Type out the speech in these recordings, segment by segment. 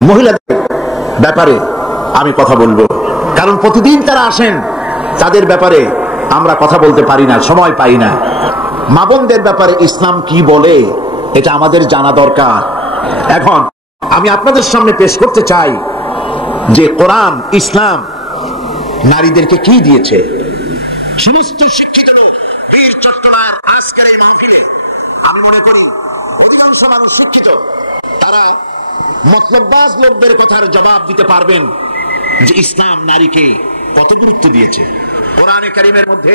মহিলাদের ব্যাপারে আমি কথা বলবো, কারণ প্রতিদিন তারা আসেন, তাদের ব্যাপারে আমরা কথা বলতে পারি না, সময় পাই না। মা বোনদের ব্যাপারে ইসলাম কি বলে এটা আমাদের জানা দরকার। এখন আমি আপনাদের সামনে পেশ করতে চাই যে কোরআন ইসলাম নারীদেরকে কি দিয়েছে। সমস্ত শিক্ষিত বীর চট্টগ্রাম আজকের এই মাহফিলে আমি মনে করি অধিকাংশ মানুষ শিক্ষিত, তারা মতলববাজ লোকদের কথার জবাব দিতে পারবেন যে ইসলাম নারীকে কত গুরুত্ব দিয়েছে। কোরআনে কারীমের মধ্যে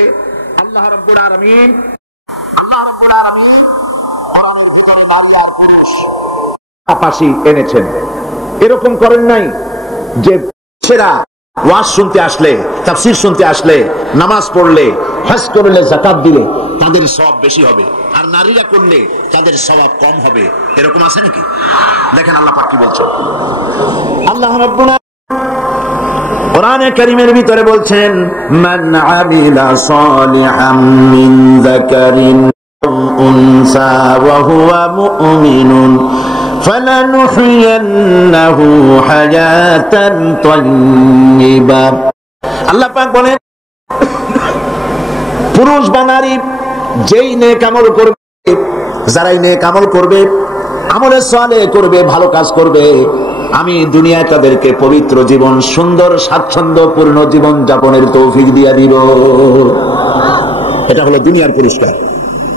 আল্লাহ রাব্বুল আলামিন পাশাপাশি এনেছেন। এরকম করেন নাই যে ছেলেরা ওয়াজ শুনতে আসলে, তাফসীর শুনতে আসলে, নামাজ পড়লে, হজ করলে, যাকাত দিলে তাদের সওয়াব বেশি হবে, আর নারীরা করলে তাদের সওয়াব কম হবে। এরকম আছে নাকি? দেখেন আল্লাহ পাক কি বলছেন। আল্লাহ রাব্বুল কোরআনে কারীমের ভিতরে বলছেন, মান আমিলা সালিহাম মিন যাকারিন আও উনসা ওয়া হুয়া মুমিনুন ফালানুহইয়ান্নাহু হায়াতান তাইয়্যিবা। আল্লাহ পাক বলেন, পুরুষ বা নারী যেই নেক আমল করবে, যারাই নেক আমল করবে, আমলে সালেহ করবে, ভালো কাজ করবে, আমি দুনিয়ায় তাদেরকে পবিত্র জীবন, সুন্দর স্বাচ্ছন্দ্যপূর্ণ জীবন যাপনের তৌফিক দিয়া দিব। এটা হলো দুনিয়ার পুরস্কার।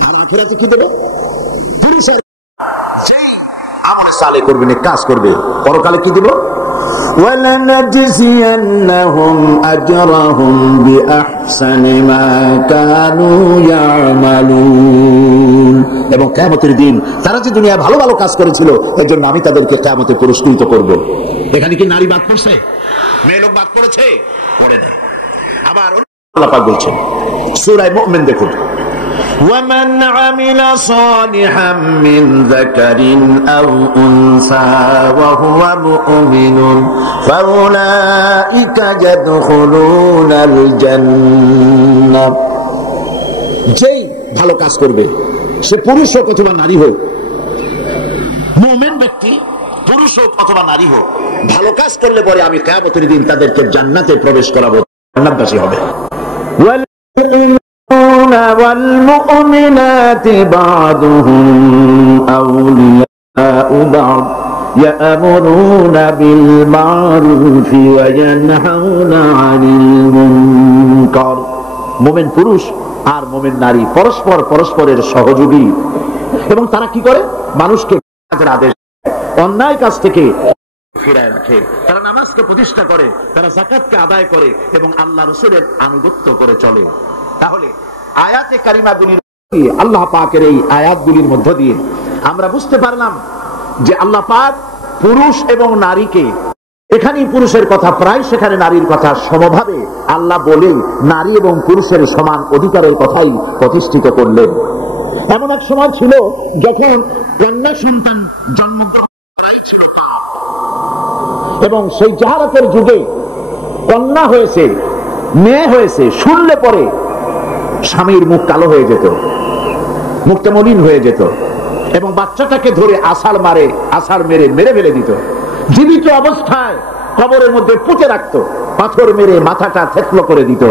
আর আখিরাতে কি দেব? পুরস্কার আমলে সালেহ করবে, নেক কাজ করবে, পরকালে কি দিব? ওয়ালানাজজিয়ান্নাহুম আজরাহুম বিআহসানি মা কানু ইয়ামালুন। এবং কিয়ামতের দিন তারা যে দুনিয়ায় ভালো ভালো কাজ করেছিল, এর জন্য আমি তাদেরকে কিয়ামতে পুরস্কৃত করব। এখানে কি নারী বাদ পড়ছে? মেয়ে লোক বাদ পড়েছে? পড়ে নাই। আবার আল্লাহ পাক বলছেন সূরা মুমিন দেখুন, ومن عمل صالحا من ذكر أو أنثى وهو مؤمن فأولئك يدخلون الجنة। যেই ভালো কাজ করবে, সে পুরুষ হোক অথবা নারী হোক, মুমিন ব্যক্তি পুরুষ হোক অথবা নারী হোক, ভালো কাজ করলে পরে আমি কিয়ামতের দিন তাদেরকে জান্নাতে প্রবেশ করাবো, জান্নাতবাসী হবে। والمؤمنات بعضهم أولياء بعض يأمرون بالمعروف وينهون عن المنكر। মুমিন পুরুষ আর মুমিন নারী পরস্পরের সহযোগী, এবং তারা কি করে? মানুষকে কাজের আদেশ, অন্যায় কাজ থেকে ফিরায় রাখে, তারা নামাজকে প্রতিষ্ঠা করে, তারা যাকাতকে আদায় করে এবং আল্লাহ রাসূলের আনুগত্য করে চলে। তাহলে আয়াতে কারিমাগুলির, আল্লাহ পাকের এই আয়াতগুলির মধ্য দিয়ে আমরা বুঝতে পারলাম যে আল্লাহ পাক পুরুষ এবং নারীকে, এখানেই পুরুষের কথা প্রায়, সেখানে নারীর কথা সমভাবে আল্লাহ বলে নারী এবং পুরুষের সমান অধিকারের কথাই প্রতিষ্ঠিত করলেন। এমন এক সময় ছিল যখন কন্যা সন্তান জন্মগ্রহণ এবং সেই জাহালাতের যুগে কন্যা হয়েছে, মেয়ে হয়েছে, শুনলে পরে স্বামীর মুখ কালো হয়ে যেত, মুখটা মলিন হয়ে যেত, এবং বাচ্চাটাকে ধরে আছাড় মেরে ফেলে দিত। জীবিত অবস্থায় কবরের মধ্যে পুঁতে রাখতো, পাথর মেরে মাথাটা থেতলো করে দিত।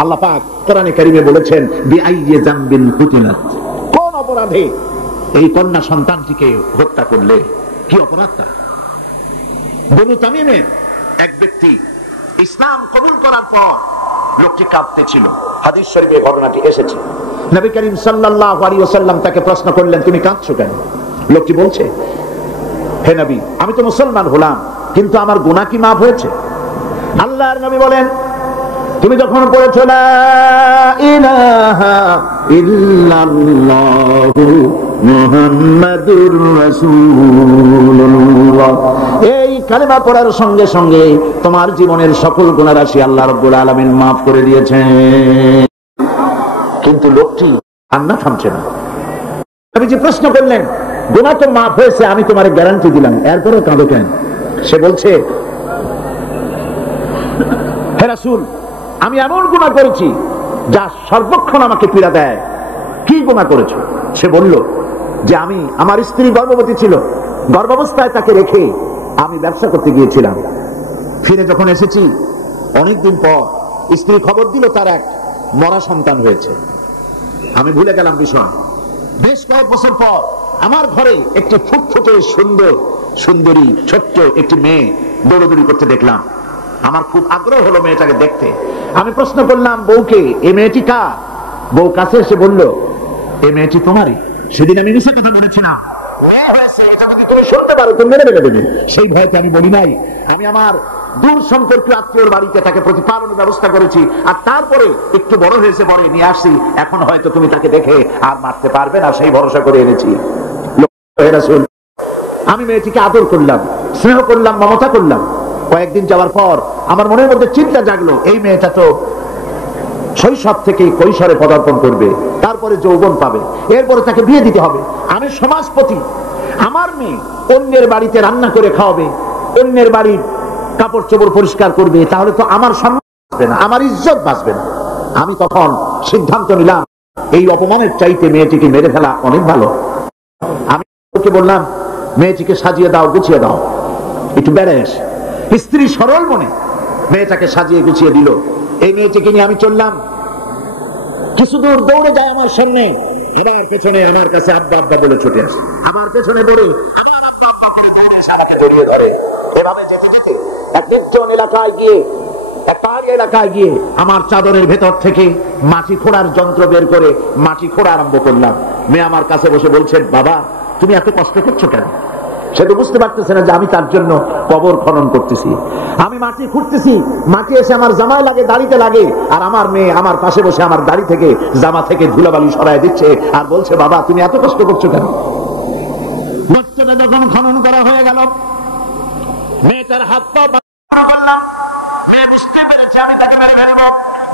আল্লাহ পাক কোরআনে কারীমে বলেছেন, বিআইয়ি যামবিন কুতিলাত, কোন অপরাধে এই কন্যা সন্তানটিকে হত্যা করলে? কি অপরাধটা? বনু তামিমের এক ব্যক্তি ইসলাম কবুল করার পর লোকটি কাঁদতেছিল, হাদিস শরীফে ঘটনাটি এসেছে। নবী করিম সাল্লাল্লাহু আলাইহি ওয়াসাল্লাম তাকে প্রশ্ন করলেন, তুমি কাঁদছো কেন? লোকটি বলছে, হে নবী, আমি তো মুসলমান হলাম, কিন্তু আমার গুনাহ কি মাফ হয়েছে? আল্লাহর নবী বলেন, তুমি যখন পড়েছো লা ইলাহা ইল্লাল্লাহু মুহাম্মাদুর রাসূলুল্লাহ, এই কালেমা পড়ার সঙ্গে সঙ্গে তোমার জীবনের সকল গুনাহ রাশি আল্লাহ রাব্বুল আলামিন মাফ করে দিয়েছেন। কিন্তু লোকটি কান্না থামছে না। আমি যে প্রশ্ন করলেন, গুনাহ তো মাফ হয়েছে, আমি তোমার গ্যারান্টি দিলাম, এরপরে কাঁদো কেন? সে বলছে, হে রাসূল, আমি এমন গুনাহ করেছি যা সর্বক্ষণ আমাকে পীড়া দেয়। কি গুনাহ করেছো? সে বলল যে আমার স্ত্রী গর্ভবতী ছিল, গর্ভাবস্থায় তাকে রেখে আমি ব্যবসা করতে গিয়েছিলাম। ফিরে যখন এসেছি অনেকদিন পর স্ত্রী খবর দিল তার এক মরা সন্তান হয়েছে। আমি ভুলে গেলাম বিষয়। বেশ কয়েক বছর পর আমার ঘরে একটি ফুটফুটে সুন্দরী ছোট্ট একটি মেয়ে দৌড়দৌড়ি করতে দেখলাম। আমার খুব আগ্রহ হলো মেয়েটাকে দেখতে। আমি প্রশ্ন করলাম বউকে, এ মেয়েটি কার? বউ কাছে এসে বলল, এ মেয়েটি তোমারই। সেদিন আমি মিথ্যা কথা বলেছিলাম, এটা যদি তুমি শুনতে পারো তুমি মেরে ফেলে দেবে। সেই ভয়তে আমি বলি নাই। আমি আমার দূর সম্পর্কীয় আত্মীয়র বাড়িতে তাকে প্রতিপালনের ব্যবস্থা করেছি, আর তারপরে একটু বড় হয়েছে, বড় নিয়ে আসছি। এখন হয়তো তুমি তাকে দেখে আর মারতে পারবে না, সেই ভরসা করে এনেছি। আমি মেয়েটিকে আদর করলাম, স্নেহ করলাম, মমতা করলাম। কয়েকদিন যাওয়ার পর আমার মনের মধ্যে চিন্তা জাগলো, এই মেয়েটা তো শৈশব থেকে কৈশোরে পদার্পণ করবে, তারপরে যৌবন পাবে, এরপরে তাকে বিয়ে দিতে হবে। আমি সমাজপতি, আমার মেয়ে অন্যের বাড়িতে রান্না করে খাওয়াবে, অন্যের বাড়ির কাপড় চোপড় পরিষ্কার করবে, তাহলে তো আমার সম্মান বাঁচবে না, আমার ইজ্জত বাঁচবে না। আমি তখন সিদ্ধান্ত নিলাম এই অপমানের চাইতে মেয়েটিকে মেরে ফেলা অনেক ভালো। আমি ওকে বললাম, মেয়েটিকে সাজিয়ে দাও, গুছিয়ে দাও, একটু বেড়াস। স্ত্রী সরল মনে মেয়েটাকে সাজিয়ে গুছিয়ে দিল। এই মেয়েটিকে নিয়ে আমি চললাম। কিছু দূর দৌড়ে যায় আমার সামনে, আবার পেছনে আমার কাছে আব্বা আব্বা বলে ছুটে আসে। আমার পেছনে দৌড়ে জড়িয়ে ধরে। এভাবে যেতে যেতে এক নির্জন এলাকায় গিয়ে, এক পাহাড়ি এলাকায় গিয়ে আমার চাদরের ভেতর থেকে মাটি খোঁড়ার যন্ত্র বের করে মাটি খোঁড়া আরম্ভ করলাম। মেয়ে আমার কাছে বসে বলছে, বাবা তুমি এত কষ্ট করছো কেন? সে তো বুঝতে পারতেছে না যে আমি তার জন্য কবর খনন করতেছি। আমি মাটি খুঁড়তেছি, মাটি এসে আমার জামায় লাগে, দাড়িতে লাগে, আর আমার মেয়ে আমার পাশে বসে আমার দাড়ি থেকে জামা থেকে ধুলাবালি সরায় দিচ্ছে আর বলছে, বাবা তুমি এত কষ্ট করছো কেন? গর্তটা যখন খনন করা হয়ে গেল, মেয়েটার হাত পা মেয়ে বুঝতে পেরেছে আমি তাকে মেরে ফেলবো।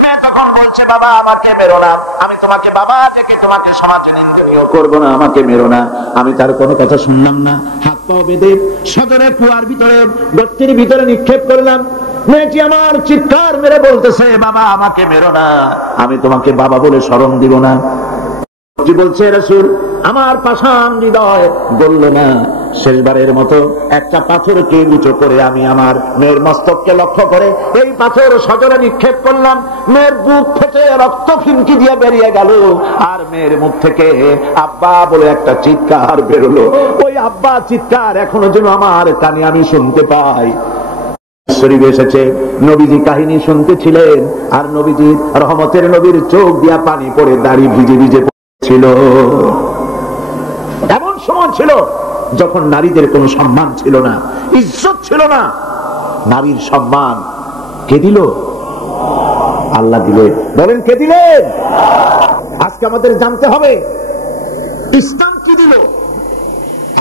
মেয়ে তখন বলছে, বাবা আমাকে মেরো না, আমি তোমাকে বাবা থেকে তোমাকে সমাজে নিন্দনীয় করবো না, আমাকে মেরো না। আমি তার কোনো কথা শুনলাম না। হাত পা বেঁধে সদরের কুয়ার ভিতরে, গর্তের ভিতরে নিক্ষেপ করলাম। মেয়েটি আমার চিৎকার মেরে বলতেছে, বাবা আমাকে মেরো না, আমি তোমাকে বাবা বলে শরণ দিব না। বলছে, রাসূল আমার পাষাণ হৃদয় বলল না। শেষবারের মতো একটা পাথরকে উঁচু করে আমি আমার মেয়ের মস্তককে লক্ষ্য করে এই পাথর সজোরে নিক্ষেপ করলাম। মেয়ের বুক ফেটে রক্ত ফিনকি দিয়ে বেরিয়ে গেল, আর মেয়ের মুখ থেকে আব্বা বলে একটা চিৎকার বেরোলো। ওই আব্বা চিৎকার এখনো যেন আমার কানে আমি শুনতে পাই। শরীফে এসেছে, নবীজি কাহিনী শুনতেছিলেন, আর নবীজির রহমতের নবীর চোখ দিয়া পানি পড়ে দাড়ি ভিজে ভিজে ছিল। এমন সময় ছিল যখন নারীদের কোনো সম্মান ছিল না, ইজ্জত ছিল না। নারীর সম্মান কে দিল? আল্লাহ দিলেন। বলেন কে দিলেন? আজকে আমাদের জানতে হবে ইসলাম কি দিল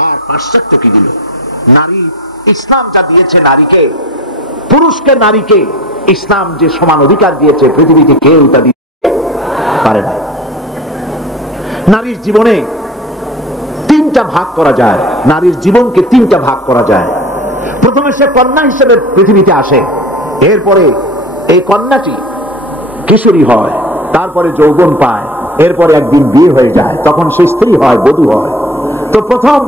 আর পাশ্চাত্য কি দিল। নারী, ইসলাম যা দিয়েছে নারীকে, পুরুষকে নারীকে ইসলাম যে সমান অধিকার দিয়েছে, পৃথিবীতে কেউ তা দিতে পারে না। নারীর জীবনে তিনটা ভাগ করা যায়, নারীর জীবনকে তিনটা ভাগ করা যায়। প্রথমে সে কন্যা হিসেবে পৃথিবীতে আসে, এরপরে এই কন্যাটি কিশোরী হয়, তারপরে যৌবন পায়, এরপরে একদিন বিয়ে হয়ে যায়, তখন সে স্ত্রী হয়, বধূ হয়। তো প্রথম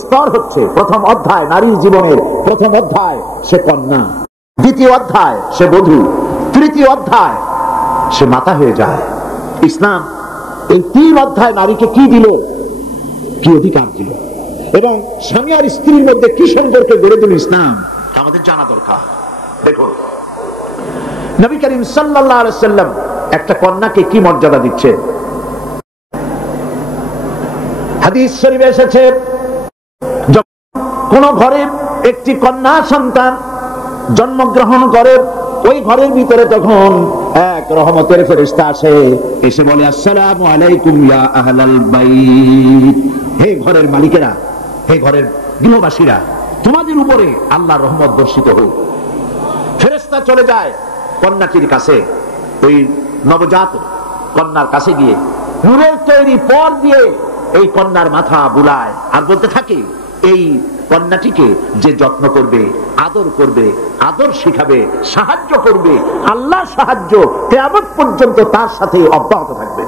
স্তর হচ্ছে, প্রথম অধ্যায় নারীর জীবনের প্রথম অধ্যায় সে কন্যা, দ্বিতীয় অধ্যায় সে বধূ, তৃতীয় অধ্যায় সে মাতা হয়ে যায়। ইসলাম এই তিন অধ্যায় নারীকে কি দিল, কি অধিকার দিল, এবং স্বামী আর স্ত্রীর মধ্যে কি সম্পর্কে গড়ে দিল ইসলাম, আমাদের জানা দরকার। দেখুন নবী করিম সাল্লাল্লাহু আলাইহি ওয়াসাল্লাম একটা কন্যাকে কি মর্যাদা দিচ্ছে। হাদিস শরীফে এসেছে, কোন ঘরে একটি কন্যা সন্তান জন্মগ্রহণ করে, ওই ঘরের ভিতরে তখন এক রহমতের ফেরেশতা আসে, এসে বলে, আসসালামু আলাইকুম ইয়া আহলাল বাইত, হে ঘরের মালিকেরা, হে ঘরের গৃহবাসীরা, তোমাদের উপরে আল্লাহর রহমত বর্ষিত হোক। ফেরেশতা চলে যায় কন্যাটির কাছে, ওই নবজাত কন্যার কাছে গিয়ে নূরের তৈরি পর দিয়ে এই কন্যার মাথা বুলায় আর বলতে থাকে, এই কন্যাটিকে যে যত্ন করবে, আদর করবে, আদর শিখাবে, সাহায্য করবে, আল্লাহ সাহায্য কিয়ামত পর্যন্ত তার সাথে অব্যাহত থাকবে।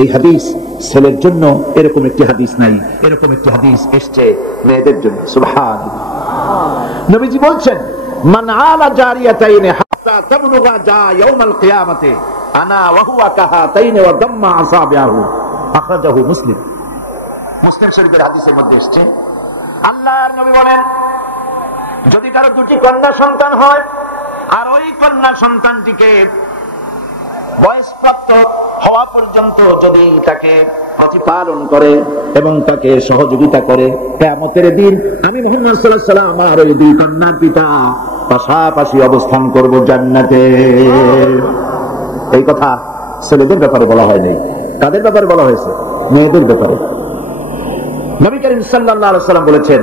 এই হাদিস ছেলের জন্য এরকম একটি হাদিস নাই, এরকম একটি হাদিস এসছে মেয়েদের জন্য। সুবহানাল্লাহ। নবীজি বলছেন, মান আলা জারিয়াতাইনি হাত্তা তাবলুগা জা ইয়াউমাল কিয়ামাতি আনা ওয়া হুয়া কাহাতাইনি ওয়া দাম্মা আসাবিহু, আখরাজাহু মুসলিম। মুসলিম শরীফের হাদিসের মধ্যে এসেছে, আল্লাহর নবী বলেন, যদি কারো দুটি কন্যা সন্তান হয় আর ওই কন্যা সন্তানটিকে বয়সপ্রাপ্ত হওয়া পর্যন্ত যদি তাকে প্রতিপালন করে এবং তাকে সহযোগিতা করে, কিয়ামতের দিন আমি মুহাম্মদ সাল্লাল্লাহু আলাইহি ওয়াসাল্লাম আর ওই দুই কন্যার পিতা পাশাপাশি অবস্থান করব জান্নাতে। এই কথা ছেলেদের ব্যাপারে বলা হয় নাই, কাদের ব্যাপারে বলা হয়েছে? মেয়েদের ব্যাপারে। নবী করিম সাল্লাল্লাহু আলাইহি ওয়াসাল্লাম বলেছেন,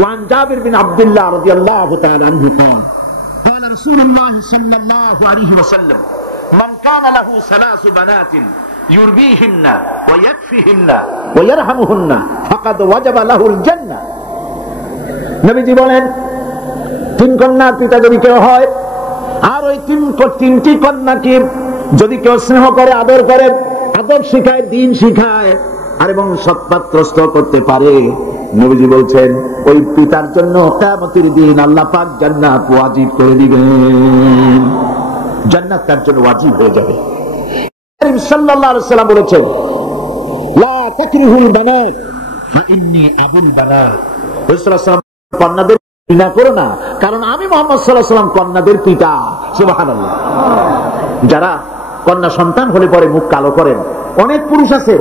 ওয়ান জাবির বিন আব্দুল্লাহ রাদিয়াল্লাহু তাআলা আনহু قال رسول الله صلى الله عليه وسلم من كان له ثلاث بنات يربيهن ويكفيهن ويرحمهن فقد وجب له الجنة। নবীজি বলেন, তিন কন্যার পিতা যদি কেউ হয় আর ওই তিনটি কন্যাকে যদি কেউ স্নেহ করে, আদর করে, আদব শিখায়, দিন শিখায় আর এবং সৎপাত্রস্থ করতে পারে, নবীজি বলছেন ওই পিতার জন্য কিয়ামতের দিন আল্লাহ পাক জান্নাত ওয়াজিব করে দিবেন, জান্নাত তার জন্য ওয়াজিব হয়ে যাবে। নবী সাল্লাল্লাহু আলাইহি ওয়াসাল্লাম বলেছেন, লা তাকরিহুল বানাত ফাইন্নী আবুল বানাত। রাসূলুল্লাহ কন্যাদের ঘৃণা করো না, কারণ আমি মুহাম্মদ সাল্লাল্লাহু আলাইহি ওয়াসাল্লাম কন্যাদের পিতা। সুবহানাল্লাহ। যারা কন্যা সন্তান হলে পরে মুখ কালো করেন, অনেক পুরুষ আছে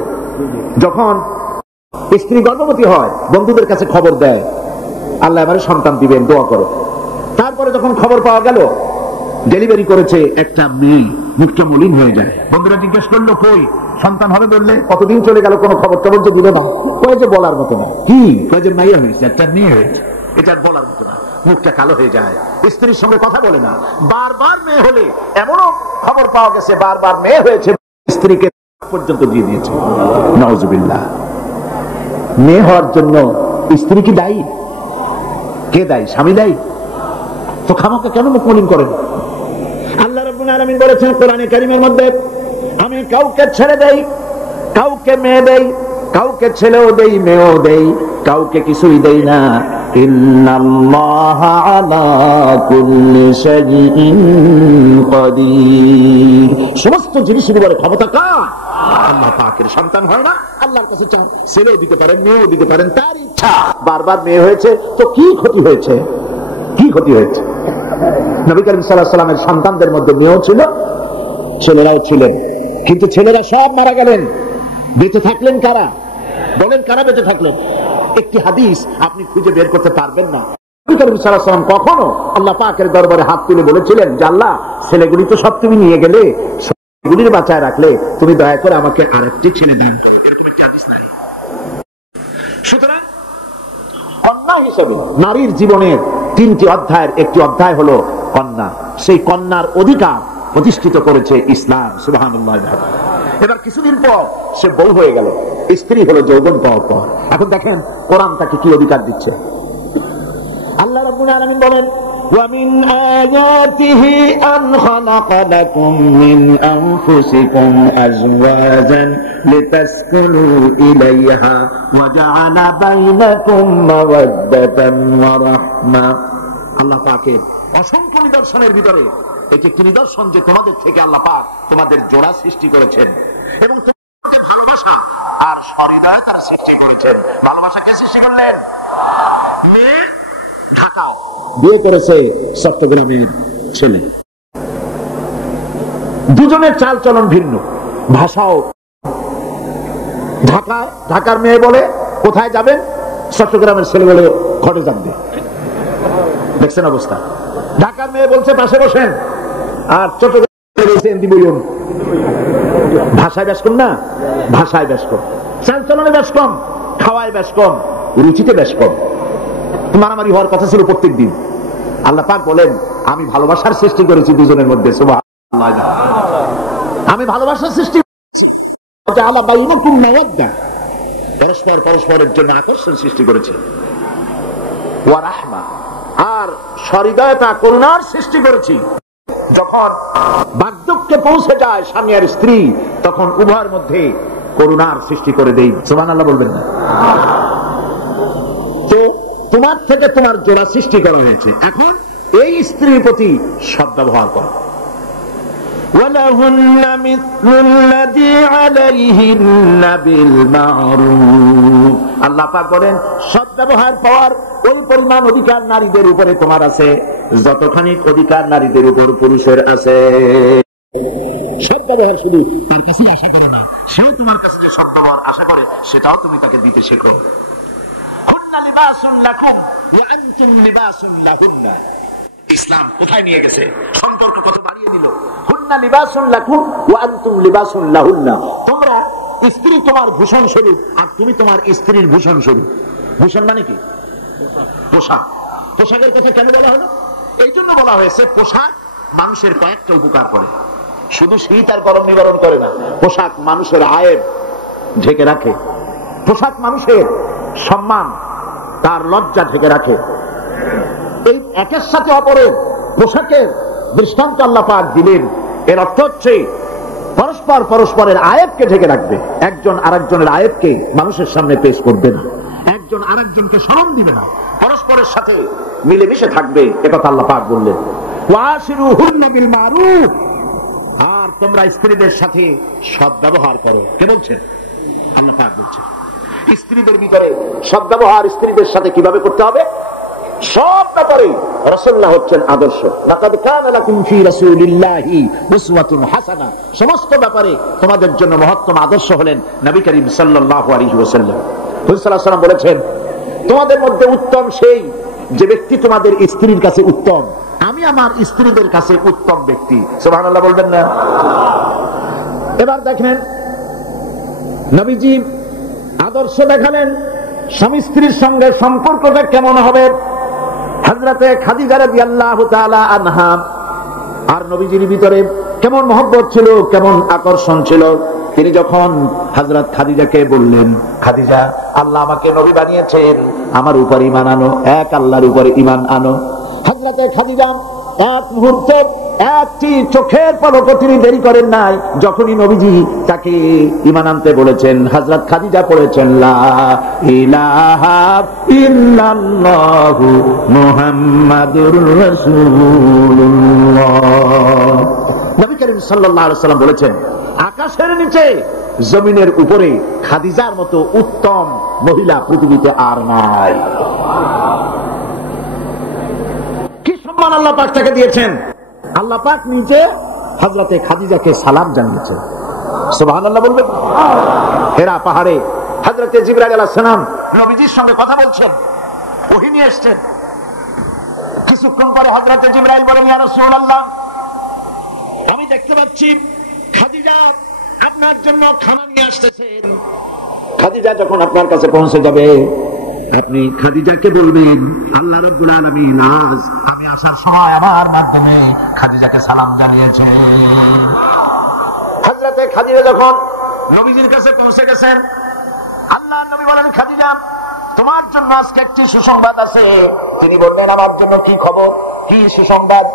যখন স্ত্রী গর্ভবতী হয় বন্ধুদের কাছে খবর দেয়, আল্লাহ আমারে সন্তান দিবেন, দোয়া করো। তারপরে যখন খবর পাওয়া গেল ডেলিভারি করেছে একটা মেয়ে, মুখটা মলিন হয়ে যায়। বন্ধুরা জিজ্ঞেস করলো, কই সন্তান হবে? বললে কতদিন চলে গেল, কোনো খবর টবর যে দিল না। কয়ে যে বলার মতো না। কি কয়ে যে মাইয়া হয়েছে, একটা মেয়ে হয়েছে, এটা বলার মতো না। মুখটা কালো হয়ে যায়, স্ত্রীর সঙ্গে কথা বলে না। বারবার মেয়ে হলে, এমনও খবর পাওয়া গেছে বারবার মেয়ে হয়েছে, স্ত্রীকে পর্যন্ত দিয়ে দিয়েছে। নাউজুবিল্লাহ। মেয়ে হওয়ার জন্য স্ত্রী কি দায়ী? কে দায়ী? স্বামী দায়ী? তো খামাকে কেন মুখ মলিন করেন? আল্লাহ রাব্বুল আলামিন বলেছেন কোরআনে কারীমের মধ্যে, আমি কাউকে ছেড়ে দেই, কাউকে মেয়ে দেই, কাউকে ছেলেও দেই, মেয়েও দেই, কাউকে কিছুই দেই না। ইন্নাল্লাহা আলা কুল্লি শাইইন কাদির। সমস্ত জিনিসের উপরে ক্ষমতা কার? আল্লাহ পাকের। সন্তান হয় না, আল্লাহর কাছে চান, ছেলেও দিতে পারেন, মেয়েও দিতে পারেন, তার ইচ্ছা। বারবার মেয়ে হয়েছে তো কি ক্ষতি হয়েছে? কি ক্ষতি হয়েছে? নবী করিম সাল্লাল্লাহু আলাইহি ওয়াসাল্লামের সন্তানদের মধ্যে মেয়েও ছিল, ছেলেরাও ছিলেন, কিন্তু ছেলেরা সব মারা গেলেন। বেঁচে থাকলেন কারা? বলেন, কারা বেঁচে থাকলেন? একটি হাদিস আপনি খুঁজে বের করতে পারবেন না। নবী করিম সাল্লাল্লাহু আলাইহি ওয়াসাল্লাম কখনো আল্লাহ পাকের দরবারে হাত তুলে বলেছিলেন যে আল্লাহ, ছেলেগুলি তো সব তুমি নিয়ে গেলে, ছেলেগুলির বাঁচায় রাখলে, তুমি দয়া করে আমাকে আরেকটি ছেলে দান করো, এরকম একটি হাদিস নাই। সুতরাং কন্যা হিসেবে নারীর জীবনের তিনটি অধ্যায়ের একটি অধ্যায় হলো কন্যা। সেই কন্যার অধিকার প্রতিষ্ঠিত করেছে ইসলাম। সুবহানাল্লাহ। এবার কিছুদিন পর সে বউ হয়ে গেল, স্ত্রী হলো যৌবন পাওয়ার পর। এখন দেখেন কোরআন তাকে কি অধিকার দিচ্ছে। আল্লাহ রাব্বুল আলামিন বলেন, وَمِنْ آيَاتِهِ أَنْ خَلَقَ لَكُم مِّنْ أَنفُسِكُمْ أَزْوَاجًا لِتَسْكُنُوا إِلَيْهَا وَجَعَلَ بَيْنَكُم مَّوَدَّةً وَرَحْمَةً। আল্লাহ পাকের অসংখ্য নিদর্শনের ভিতরে এটি একটি নিদর্শন যে তোমাদের থেকে আল্লাহ পাক তোমাদের জোড়া সৃষ্টি করেছেন এবং ভালোবাসা আর সহৃদয়তা সৃষ্টি করেছেন। ভালোবাসাকে সৃষ্টি করলেন। মেয়ে ঢাকাও বিয়ে করেছে চট্টগ্রামের ছেলে। দুজনের চাল চলন ভিন্ন, ভাষাও। ঢাকার মেয়ে বলে কোথায় যাবেন, চট্টগ্রামের ছেলে বলে ঘরে যাবে। দেখছেন অবস্থা? ঢাকার মেয়ে বলছে পাশে বসেন, আর চট্টগ্রামের বলছে এন্দি বইন। ভাষায় বেশ কম না? ভাষায় বেশ কম, চাল চলনে বেশ কম, খাওয়ায় বেশ কম, রুচিতে বেশ কম। মারামারি হওয়ার কথা ছিল প্রত্যেক দিন। আল্লাহ পাক বলেন, আমি ভালোবাসার সৃষ্টি করেছি দুজনের মধ্যে। সুবহানাল্লাহ। আমি ভালোবাসার সৃষ্টি পরস্পর পরস্পরের জন্য আকর্ষণ সৃষ্টি করেছে। ওয়া রাহমা, আর সহৃদয়তা, করুণার সৃষ্টি করেছি। যখন বার্ধক্যে পৌঁছে যায় স্বামী আর স্ত্রী, তখন উভয়ের মধ্যে করুণার সৃষ্টি করে দেই। সুবহানাল্লাহ বলবেন না? তো তোমার থেকে তোমার জোড়া সৃষ্টি করা হয়েছে, এখন এই স্ত্রীর প্রতি সদ্ব্যবহার করো। وَلَهُنَّ مِثْلُ الَّذِي عَلَيْهِنَّ بِالْمَعْرُوفِ। আল্লাহ পাক বলেন সদ্ব্যবহার পাওয়ার ওই পরিমাণ অধিকার নারীদের উপরে তোমার আছে যতখানি অধিকার নারীদের উপর পুরুষের আছে। সদ্ব্যবহার শুধু তার কাছে আশা করে না, সেও তোমার কাছে যে সদ্ব্যবহার আশা করে সেটাও তুমি তাকে দিতে শেখো। হুন্না লিবাসুন লাকুম ওয়া আনতুম লিবাসুন লাহুন্না। ইসলাম কোথায় নিয়ে গেছে, সম্পর্ক কত বাড়িয়ে দিল। হুন্না লিবাসুন লাকুম ওয়া আনতুম লিবাসুন লাহুন্না। তোমরা স্ত্রী তোমার ভূষণ স্বরূপ আর তুমি তোমার স্ত্রীর ভূষণ স্বরূপ। ভূষণ মানে কি? পোশাক। পোশাকের কথা কেন বলা হলো? এই জন্য বলা হয়েছে পোশাক মানুষের কয়েকটা উপকার করে, শুধু শীত আর গরম নিবারণ করে না। পোশাক মানুষের আয়েব ঢেকে রাখে, পোশাক মানুষের সম্মান তার লজ্জা ঢেকে রাখে। এই একের সাথে অপরের পোশাকের দৃষ্টান্ত আল্লাহ পাক দিলেন। এর অর্থ হচ্ছে পরস্পর পরস্পরের আয়েবকে ঢেকে রাখবে, একজন আরেকজনের আয়েবকে মানুষের সামনে পেশ করবে না, একজন আরেকজনকে শরম দিবে না, পরস্পরের সাথে মিলেমিশে থাকবে। একথা আল্লাহ পাক বললেন। ওয়াশিরুহুন্না বিল মারুফ। আর তোমরা স্ত্রীদের সাথে সদ্ব্যবহার করো। কে বলছেন? আল্লাহ পাক বলছেন। স্ত্রীদের ভিতরে সদ্ব্যবহার স্ত্রীদের সাথে কিভাবে করতে হবে সব ব্যাপারে রাসূলুল্লাহ হচ্ছেন আদর্শ। লাকাদ কানা লাকুম ফি রাসূলিল্লাহি উসওয়াতুন হাসানাহ। সমস্ত ব্যাপারে তোমাদের জন্য মহত্তম আদর্শ হলেন নবী করিম সাল্লাল্লাহু আলাইহি ওয়াসাল্লাম। রাসূল সাল্লাল্লাহু আলাইহি ওয়াসাল্লাম বলেছেন, তোমাদের মধ্যে উত্তম সেই যে ব্যক্তি তোমাদের স্ত্রীর কাছে উত্তম। আমি আমার স্ত্রীদের কাছে উত্তম ব্যক্তি। সুবহানাল্লাহ বলবেন না? এবার দেখেন নবীজি আদর্শ দেখালেন স্বামী স্ত্রীর সঙ্গে সম্পর্কটা কেমন হবে। হযরতে খাদিজা রাদিয়াল্লাহু তাআলা আনহা আর নবীজির ভিতরে কেমন মহব্বত ছিল, কেমন আকর্ষণ ছিল। তিনি যখন হযরত খাদিজাকে বললেন, খাদিজা আল্লাহ আমাকে নবী বানিয়েছেন, আমার উপর ঈমান আনো, এক আল্লাহর উপরে ঈমান আনো। হযরতে খাদিজা এক মুহূর্ত একটি চোখের পলকও তিনি দেরি করেন নাই। যখনই নবীজি তাকে ঈমান আনতে বলেছেন, হযরত খাদিজা পড়েছেন লা ইলাহা ইল্লাল্লাহু মুহাম্মাদুর রাসূলুল্লাহ। নবী করিম সাল্লাল্লাহু আলাইহি ওয়াসাল্লাম বলেছেন, আকাশের নিচে জমিনের উপরে খাদিজার মতো উত্তম মহিলা পৃথিবীতে আর নাই। কি সম্মান আল্লাহ পাক তাকে দিয়েছেন। আল্লাহ পাক নিজে হযরতে খাদিজাকে সালাম জানিয়েছেন। সুবহানাল্লাহ বলবেন? হেরা পাহাড়ে হযরতে জিবরাইল আলাইহিস সালাম নবীজির সঙ্গে কথা বলছেন, ওহী নিয়ে এসেছেন। কিছুক্ষণ পরে হযরতে জিবরাইল বলেন, ইয়া রাসূলুল্লাহ, আমি দেখতে পাচ্ছি খাদিজা আপনার জন্য খানা নিয়ে আসতেছেন। খাদিজা যখন আপনার কাছে পৌঁছে যাবে আপনি খাদিজাকে বলবেন, আল্লাহ রাব্বুল আলামিন আজ আমি আসার সময় আমার মাধ্যমে খাদিজাকে সালাম জানিয়েছেন। হযরতে খাদিজা যখন নবীজির কাছে পৌঁছে গেছেন, আল্লাহর নবী বলেন, খাদিজা তোমার জন্য আজকে একটি সুসংবাদ আছে। তিনি বললেন, আমার জন্য কি খবর, কি সুসংবাদ?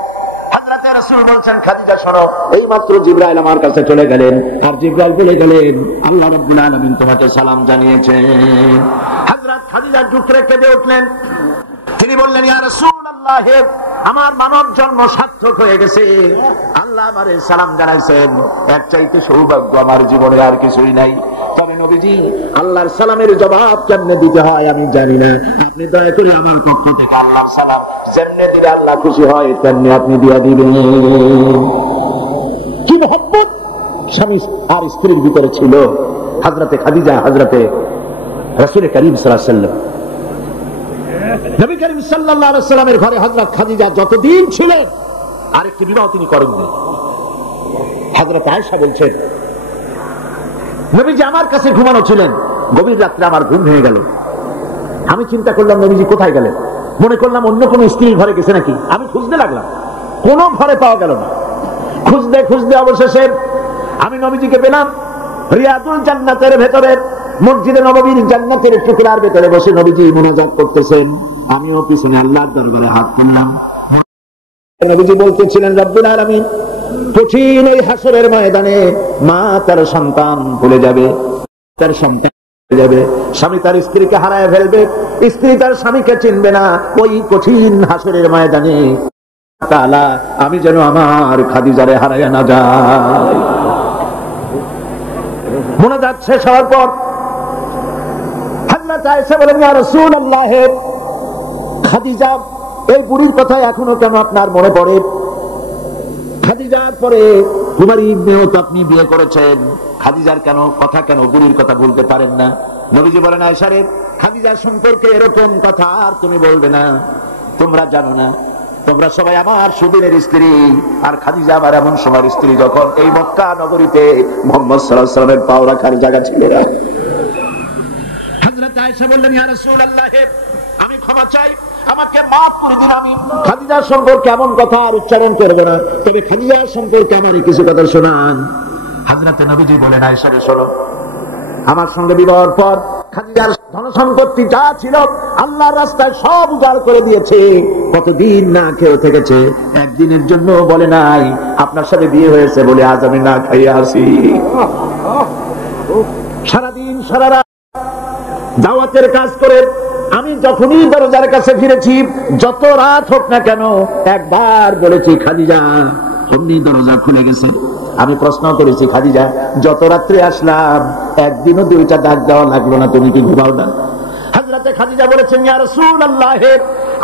হযরতে রাসূল বলছেন, খাদিজা শোনো, এই মাত্র জিবরাইল আমার কাছে চলে গেলেন, আর জিবরাইল বলে গেলেন আল্লাহ রাব্বুল আলামিন তোমাকে সালাম জানিয়েছেন। হযরত খাদিজা দুঃখে কেঁদে উঠলেন। তিনি বললেন, ইয়া রাসূলুল্লাহ, আমার মানব জন্ম সার্থক হয়ে গেছে, আল্লাহ আমারে সালাম জানাইছেন, এর চাইতে সৌভাগ্য আমার জীবনে আর কিছুই নাই। তবে নবীজি আল্লাহর সালামের জবাব কেমনে দিতে হয় আমি জানি না, আপনি দয়া করে আমার পক্ষ থেকে আল্লাহর সালাম যেমনে দিলে আল্লাহ খুশি হয় তেমনি আপনি দিয়া দিবেন। কি মহব্বত স্বামী আর স্ত্রীর ভিতরে ছিল হযরতে খাদিজা, হযরতে রাসূল করিম সাল্লাল্লাহু আলাইহি ওয়াসাল্লাম। নবী করিম সাল্লাল্লাহু আলাইহি ওয়াসাল্লামের ঘরে হযরত খাদিজা যতদিন ছিলেন আরেকটি বিবাহ তিনি করেননি। হযরত আয়েশা বলছেন, নবীজি আমার কাছে ঘুমানো ছিলেন, গভীর রাত্রে আমার ঘুম ভেঙে গেল। আমি চিন্তা করলাম নবীজি কোথায় গেলেন, মনে করলাম অন্য কোন স্ত্রীর ঘরে গেছে নাকি। আমি খুঁজতে লাগলাম, কোন ঘরে পাওয়া গেল না। খুঁজতে খুঁজতে অবশেষে আমি নবীজিকে পেলাম রিয়াদুল জান্নাতের ভেতরের মসজিদে নববীর জান্নাতের টুকরার ভেতরে বসে নবীজি মুনাজাত করতেছেন। আমিও পিছনে আল্লাহর দরবারে হাত তুললাম। নবীজি বলতেছিলেন, রব্বুল আলামিন কঠিন এই হাসরের ময়দানে মা তার সন্তান ভুলে যাবে, তার সন্তান যাবে, স্বামী তার স্ত্রীকে হারায় ফেলবে, স্ত্রী তার স্বামীকে চিনবে না। ওই কঠিন হাসরের ময়দানে তাআলা আমি যেন আমার খাদিজারে হারাইয়া না যাই। মুনাজাত শেষ হওয়ার পর হযরত আয়েশা বলেন, ইয়া রাসূলুল্লাহ, খাদিজা এই বুড়ির কথা এখনো কেন আপনার মনে পড়ে? খাদিজার পরে কুমারী মেয়েও তো আপনি বিয়ে করেছেন, খাদিজার কথা কেন বুড়ির কথা ভুলতে পারেন না? নবীজি বলেন, আয়েশা রে, খাদিজার সম্পর্কে এরকম কথা আর তুমি বলবে না। তোমরা জানো না, তোমরা সবাই আমার সুদিনের স্ত্রী, আর খাদিজা আমার এমন সময়ের স্ত্রী যখন এই মক্কা নগরীতে মুহাম্মদ সাল্লাল্লাহু আলাইহি ওয়াসাল্লামের পা রাখার জায়গা ছিল না। হযরত আয়েশা বললেন, ইয়া রাসূলুল্লাহ, আমি ক্ষমা চাই, আমাকে মাফ করে দিন। আমি খাদিজার সম্পর্কে এমন কথা আর উচ্চারণ করব না, তবে খাদিজার সম্পর্কে আমার কিছু কথা শোনান। হযরত নবীজি বলেন, আয়েশা রে, শোনো, আমার সঙ্গে বিবাহের পর খাদিজার ধন সম্পত্তি যা ছিল আল্লাহর রাস্তায় সব উজাড় করে দিয়েছে। কতদিন না খেয়ে থেকেছে, একদিনের জন্য বলে নাই আপনার সাথে বিয়ে হয়েছে বলে আজ আমি না খাইয়ে আসি। সারাদিন সারা রাত দাওয়াতের কাজ করে আমি যখনই দরজার কাছে ফিরেছি, যত রাত হোক না কেন, একবার বলেছি খাদিজা, অমনি দরজা খুলে গেছে। আমি প্রশ্ন করেছি, খাদিজা, যত রাত্রে আসলাম একদিনও দুইটা ডাক দেওয়া লাগলো না, তুমি কি ঘুমাও না? হযরতে খাদিজা বলেছেন, ইয়া রাসূলুল্লাহ,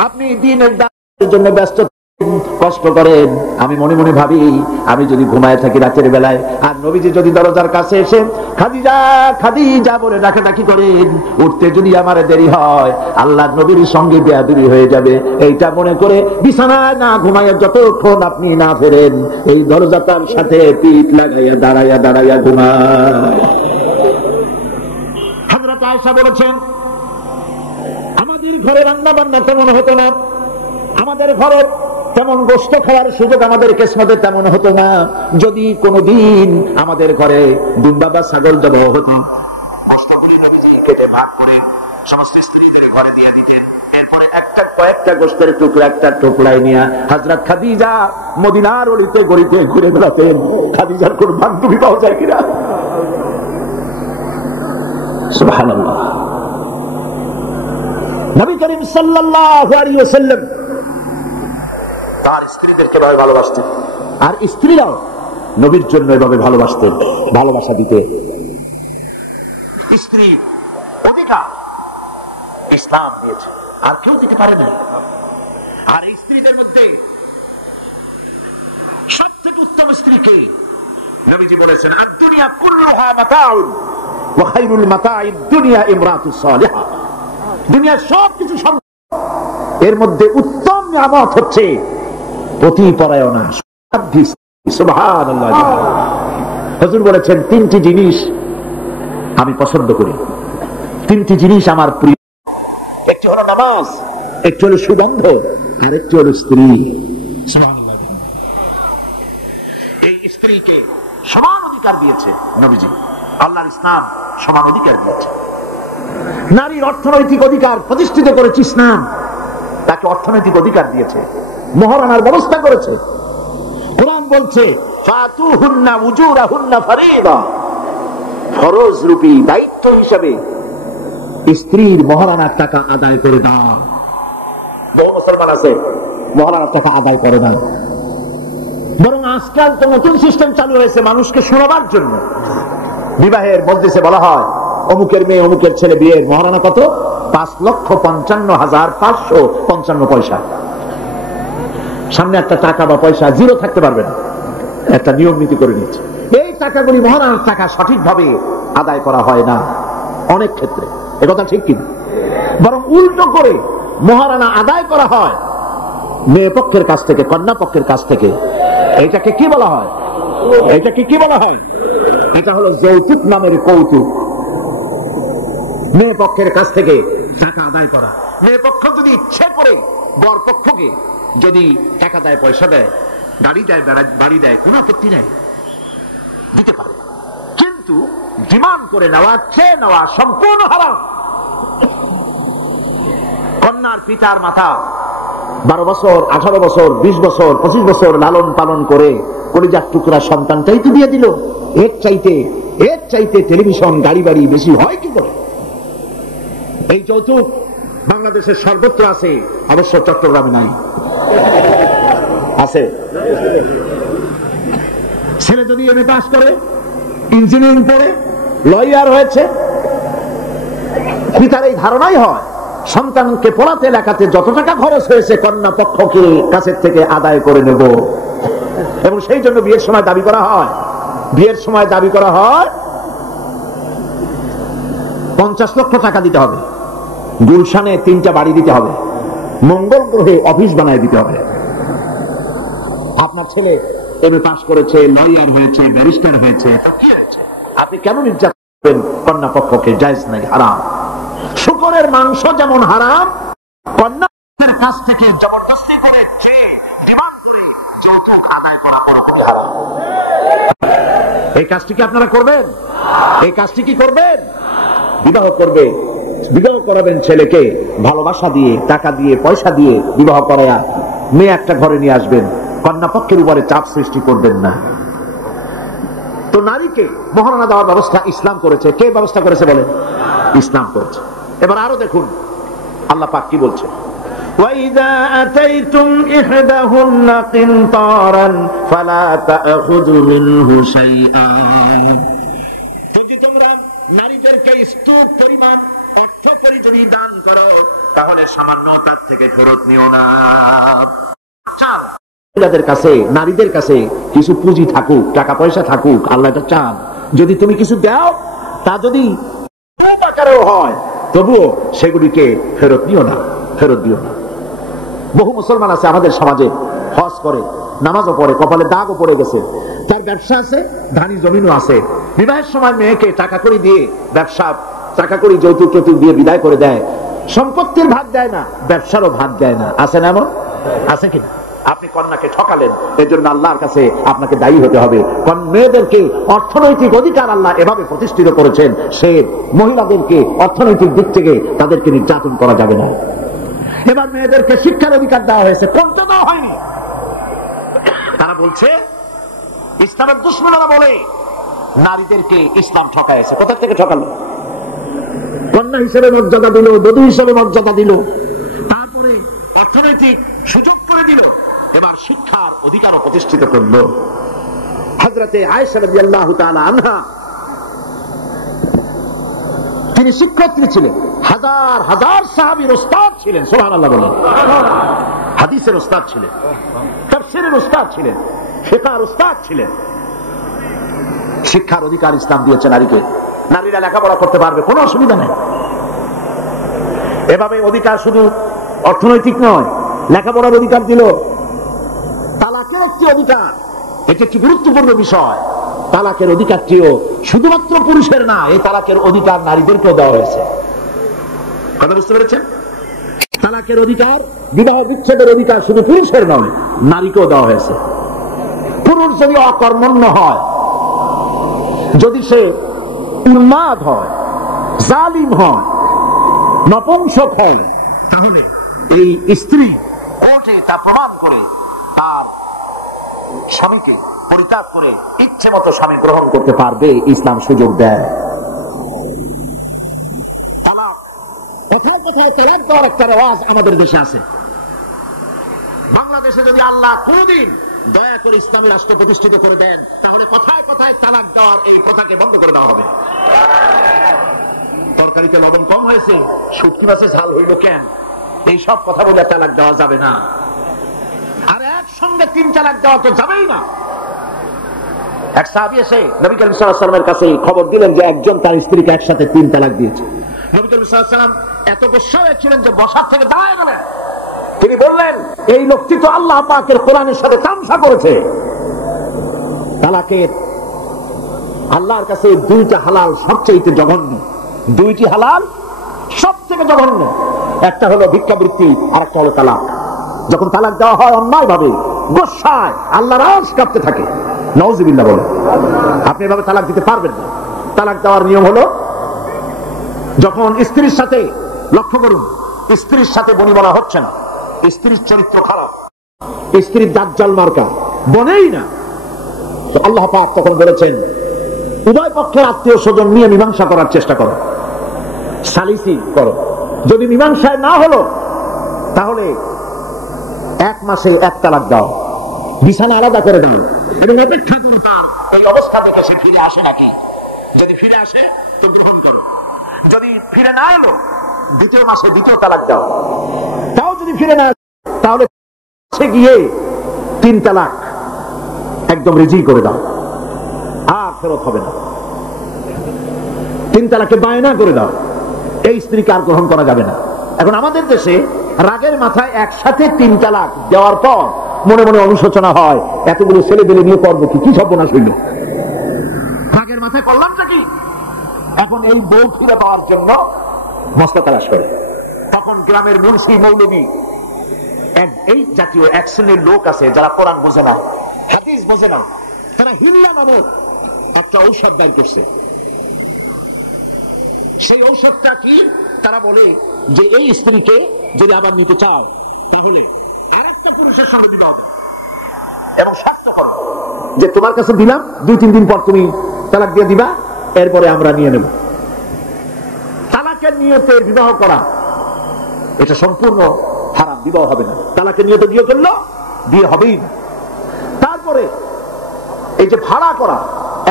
আপনি দিনের দাওয়াতের জন্য ব্যস্ত, কষ্ট করেন, আমি মনে মনে ভাবি আমি যদি ঘুমায় থাকি রাতের বেলায়, আর নবীজি যদি দরজার কাছে এসে খাদিজা খাদিজা বলে ডাকাডাকি করেন, উঠতে যদি আমার দেরি হয় আল্লাহর নবীর সঙ্গে বেয়াদবি হয়ে যাবে, এইটা মনে করে বিছানায় না ঘুমাইয়া যতক্ষণ আপনি না ফেরেন এই দরজাটার সাথে পিঠ লাগাইয়া দাঁড়াইয়া দাঁড়াইয়া ঘুমায়। হযরত আয়েশা বলেছেন, আমাদের ঘরে রান্না বান্না তেমন হতো না, আমাদের ঘরে তেমন গোশত খাওয়ার সুযোগ আমাদের কিসমতে তেমন হতো না। যদি কোনদিন আমাদের ঘরে দুম্বা বা ছাগল জবাহ হতো, কষ্ট করে নবীজি কেটে ভাগ করে সমস্ত স্ত্রীদের ঘরে দিয়ে দিতেন। এরপরে কয়েকটা গোশতের টুকরা একটা টুকরায় নিয়ে হযরত খাদিজা মদিনার অলিতে গলিতে ঘুরে বেড়াতেন। খাদিজার কোন বান্ধবী পাওয়া যায় কিনা? সুবহানাল্লাহ। নবী করিম সাল্লাল্লাহু আলাইহি ওয়াসাল্লাম তার স্ত্রীদেরকে এভাবে ভালোবাসতেন, আর স্ত্রীরাও নবীর জন্য এভাবে ভালোবাসতেন, ভালোবাসা দিতে। স্ত্রী অধিকার ইসলাম দিয়েছে, আর কেউ দিতে পারে না। আর এই স্ত্রীদের মধ্যে সব থেকে উত্তম স্ত্রীকে নবীজি বলেছেন, আদ-দুনিয়া কুল্লুহা মাতাউন ওয়া খায়রুল মাতাঈদ দুনিয়া ইমরাতুস সালিহা। দুনিয়ার সবকিছু সম্পদ, এর মধ্যে উত্তম নিয়ামত হচ্ছে পতিপরায়ণা। সুবহানাল্লাহ। হুজুর বলেছেন, তিনটি জিনিস আমি পছন্দ করি, তিনটি জিনিস আমার প্রিয়। একটি হলো নামাজ, একটি হলো সুগন্ধ, আর একটি হলো স্ত্রী। সুবহানাল্লাহ। এই স্ত্রীকে সমান অধিকার দিয়েছে নবীজি, আল্লাহর ইসলাম সমান অধিকার দিয়েছে। নারীর অর্থনৈতিক অধিকার প্রতিষ্ঠিত করেছে ইসলাম, তাকে অর্থনৈতিক অধিকার দিয়েছে, মহারানার ব্যবস্থা করেছে। কোরআন বলছে, ফাতুহুন্না উজুরাহুন্না ফারিদা, ফরজ রূপী দায়িত্ব হিসাবে স্ত্রীর মহারানার টাকা আদায় করে দাও। বহু মুসলমান আছে মহারানার টাকা আদায় করে না, বরং আজকাল তো নতুন সিস্টেম চালু হয়েছে মানুষকে শোনাবার জন্য। বিবাহের মজলিসে বলা হয়, অমুকের মেয়ে অমুকের ছেলে বিয়ের মহারানা কত? 5,55,555 পয়সা। সামনে একটা টাকা বা পয়সা জিরো থাকতে পারবে না, একটা নিয়ম নীতি করে নিচ্ছে। এই টাকাগুলি মহারানার টাকা সঠিকভাবে আদায় করা হয় না অনেক ক্ষেত্রে, একথা ঠিক কিনা? বরং উল্টো করে মহারানা আদায় করা হয় মেয়ে পক্ষের কাছ থেকে, কন্যা পক্ষের কাছ থেকে। এইটাকে কি বলা হয়? এটাকে কি বলা হয়? এটা হলো যৌতুক নামের কৌতুক। মেয়ে পক্ষের কাছ থেকে টাকা আদায় করা। মেয়ে পক্ষ যদি ইচ্ছে করে বর পক্ষকে যদি টাকা দেয়, পয়সা দেয়, গাড়ি দেয়, বাড়ি দেয়, কোনো আপত্তি নেই, দিতে পারে। কিন্তু ডিমান্ড করে নেওয়া, চেয়ে নেওয়া সম্পূর্ণ হারাম। কন্যার পিতার মাথা 12 বছর, 18 বছর, 20 বছর, 25 বছর লালন পালন করে কলিজার টুকরা সন্তানটাই তো দিয়ে দিল। এর চাইতে টেলিভিশন, গাড়ি বাড়ি বেশি হয় কি করে? এই যৌতুক বাংলাদেশের সর্বত্র আছে, অবশ্য চট্টগ্রামে নাই। আছে। ছেলে যদি এমএ পাস করে, ইঞ্জিনিয়ারিং পড়ে, লয়ার হয়েছে, পিতার এই ধারণাই হয় সন্তানকে পড়াতে লেখাতে যত টাকা খরচ হয়েছে কন্যা পক্ষকে কাছের থেকে আদায় করে নেব। এবং সেই জন্য বিয়ের সময় দাবি করা হয় 50 লক্ষ টাকা দিতে হবে, গুলশানে 3টা বাড়ি দিতে হবে, মঙ্গল গ্রহে অফিস বানায় দিতে হবে। আপনার ছেলে এমএ পাস করেছে, লয়ার হয়েছে, ব্যারিস্টার হয়েছে, কি হয়েছে? আপনি কেন নির্যাতন করবেন কন্যা পক্ষকে? জায়েজ নাই, হারাম। শুকরের মাংস যেমন হারাম, কন্যার কাছ থেকে জবরদস্তি করে যৌতুক আদায় করা পুরোপুরি হারাম। এই কাজটি কি আপনারা করবেন? এই কাজটি কি করবেন? বিবাহ করাবেন ছেলেকে, ভালোবাসা দিয়ে, টাকা দিয়ে, পয়সা দিয়ে বিবাহ করায়া মেয়ে একটা ঘরে নিয়ে আসবেন, কন্যা পক্ষের উপরে চাপ সৃষ্টি করবেন না। তো নারীকে মহারণা দেওয়ার ব্যবস্থা ইসলাম করেছে। কে ব্যবস্থা করেছে বলেন? ইসলাম করেছে। এবার আরো দেখুন আল্লাহ পাক কি বলছে। وَإِذَا أَتَيْتُمْ إِحْدَاهُنَّ قِنطَارًا فَلَا تَأْخُذُوا مِنْهُ شَيْئًا। যদি তোমরা নারীদেরকে স্তূপ পরিমাণ অর্থ পরিজনী দান করো, তাহলে সামান্য তার থেকে ফেরত নিও না। নারীদের কাছে কিছু পুঁজি থাকুক, টাকা পয়সা থাকুক, আল্লাহ এটা চান। যদি তুমি কিছু দাও, তা যদি হয়, তবুও সেগুলিকে ফেরত দিও না। বহু মুসলমান আছে আমাদের সমাজে, হজ করে, নামাজও পড়ে, কপালে দাগও পড়ে গেছে, তার ব্যবসা আছে, ধানি জমিনও আছে, বিবাহের সময় মেয়েকে টাকা করে দিয়ে, টাকা করে যৌতুক দিয়ে বিদায় করে দেয়, সম্পত্তির ভাগ দেয় না, ব্যবসারও ভাগ দেয় না। আছে না এমন? আছে কিনা? আপনি কন্যাকে ঠকালেন, এর জন্য আল্লাহর কাছে আপনাকে দায়ী হতে হবে। মেয়েদেরকে অর্থনৈতিক অধিকার আল্লাহ এভাবে প্রতিষ্ঠিত করেছেন, সে মহিলাদেরকে অর্থনৈতিক দিক থেকে তাদেরকে নির্যাতন করা যাবে না। এবার মেয়েদেরকে শিক্ষার অধিকার দেওয়া হয়েছে, কমতে দেওয়া হয়নি। তারা বলছে, ইসলামের দুশমনেরা বলে নারীদেরকে ইসলাম ঠকাইছে। কোথা থেকে ঠকালো? কন্যা হিসেবে মর্যাদা দিল, বধূ হিসেবে মর্যাদা দিল, তারপরে অর্থনৈতিক সুযোগ করে দিল, এবার শিক্ষার অধিকারও প্রতিষ্ঠিত করল। হযরতে আয়েশা রাদিয়াল্লাহু তাআলা আনহা, তিনি শিক্ষার্থী ছিলেন, হাজার হাজার সাহাবীর ওস্তাদ ছিলেন। সুবহানাল্লাহ বলেন। হাদিসের ওস্তাদ ছিলেন, তাফসীরের ওস্তাদ ছিলেন, ফিকহের ওস্তাদ ছিলেন। শিক্ষার অধিকার ইসলাম দিয়েছে নারীকে। নারীরা লেখাপড়া করতে পারবে, কোনো অসুবিধা নেই। এভাবে অধিকার শুধু অর্থনৈতিক নয়, লেখাপড়ার অধিকার দিল। তালাকের একটি অধিকার, এটি একটি গুরুত্বপূর্ণ বিষয়। তালাকের অধিকারটিও শুধুমাত্র পুরুষের না, এই তালাকের অধিকার নারীদেরকেও দেওয়া হয়েছে। কথা বুঝতে পেরেছেন? তালাকের অধিকার, বিবাহ বিচ্ছেদের অধিকার শুধু পুরুষের নয়, নারীকেও দেওয়া হয়েছে। পুরুষ যদি অকর্মণ্য হয়, যদি সে উন্মাদ হয়, জালিম হয়, নপুংসক হয়, তাহলে এই স্ত্রী কোর্টে তা প্রমাণ করে তার স্বামীকে পরিত্যাগ করে ইচ্ছে মতো স্বামী গ্রহণ করতে পারবে। ইসলাম সুযোগ দেয়। কোথায় কোথায় তালাক দেওয়ার একটা রেওয়াজ আমাদের দেশে আছে। বাংলাদেশে যদি আল্লাহ কোনদিন দয়া করে ইসলামী রাষ্ট্র প্রতিষ্ঠিত করে দেন, তাহলে কথায় কথায় তালাক দেওয়ার এই কথাকে বন্ধ করে দেওয়া হবে। তরকারিতে লবণ কম হয়েছে, শুটকি মাছে ঝাল হইল কেন, এই সব কথা বলে তালাক দেওয়া যাবে না। আর একসঙ্গে 3 তালাক দেওয়া তো যাবেই না। এক সাহাবী এসে নবী করিম সাল্লাল্লাহু আলাইহি ওয়াসাল্লামের কাছে খবর দিলেন যে একজন তার স্ত্রীকে একসাথে 3 তালাক দিয়েছে। নবী করিম সাল্লাল্লাহু আলাইহি ওয়াসাল্লাম এত গোসা হয়েছিলেন যে বসার থেকে দাঁড়ায় গেলেন। তিনি বললেন, এই লোকটি তো আল্লাহ পাকের কোরআনের সাথে তামসা করেছে। তালাকের আল্লাহর কাছে 2টা হালাল সবচেয়ে জঘন্য, 2টি হালাল সবথেকে জঘন্য। একটা হলো ভিক্ষাবৃত্তি, আর একটা হলো তালাক। যখন তালাক দেওয়া হয় অন্যায় ভাবে, গোসায় আল্লাহর আরশ কাঁপতে থাকে। নাউযুবিল্লাহ বলে। আপনি এভাবে তালাক দিতে পারবেন না। তালাক দেওয়ার নিয়ম হলো, যখন স্ত্রীর সাথে, লক্ষ্য করুন, স্ত্রীর সাথে বনিবনা হচ্ছে না, স্ত্রীর চরিত্র খারাপ, স্ত্রীর দাজ্জাল মার্কা, বনেই না। তো আল্লাহ পাক তখন বলেছেন উভয় পক্ষের আত্মীয় স্বজন নিয়ে মীমাংসা করার চেষ্টা করো, সালিসি করো। যদি মীমাংসায় না হলো তাহলে 1 মাসে 1 তালাক দাও, বিছানা আলাদা করে দাও এবং অপেক্ষা করো তার এই অবস্থা দেখে সে ফিরে আসে নাকি। যদি ফিরে আসে তো গ্রহণ করো, যদি ফিরে না এলো 2 মাসে 2 তালাক দাও। তাও যদি ফিরে না আসে তাহলে গিয়ে 3 তালাক একদম রেজি করে দাও, আর ফেরত হবে না। 3 তালাকে বায়না করে দাও, এই স্ত্রীকে আর গ্রহণ করা যাবে না। এখন আমাদের দেশে রাগের মাথায় একসাথে 3 তালাক দেওয়ার পর মনে মনে অনুশোচনা হয়, এতগুলো ছেলে পেলে নিয়ে করবো কি সর্বনাশ হইল, রাগের মাথায় করলামটা কি। এখন এই বউ ফিরে পাওয়ার জন্য মস্তা তালাশ করে। তখন গ্রামের মুন্সি মৌলবী এই জাতীয় এক শ্রেণীর লোক আছে যারা কোরআন বোঝে না, হাদিস বোঝে না, তারা হিল্লা নামক একটা ঔষধ বের করছে। সেই ঔষধটা কি? তারা বলে যে এই স্ত্রীকে যদি আবার নিতে চাও তাহলে আরেকটা পুরুষের সঙ্গে বিবাহ দাও এবং শর্ত করো যে তোমার কাছে দিলাম, 2-3 দিন পর তুমি তালাক দিয়ে দিবা, এরপরে আমরা নিয়ে নেব। তালাকের নিয়তে বিবাহ করা এটা সম্পূর্ণ হারাম, বিবাহ হবে না। তালাকের নিয়তে বিয়ে করলো বিয়ে হবেই না। তারপরে এই যে ভাড়া করা,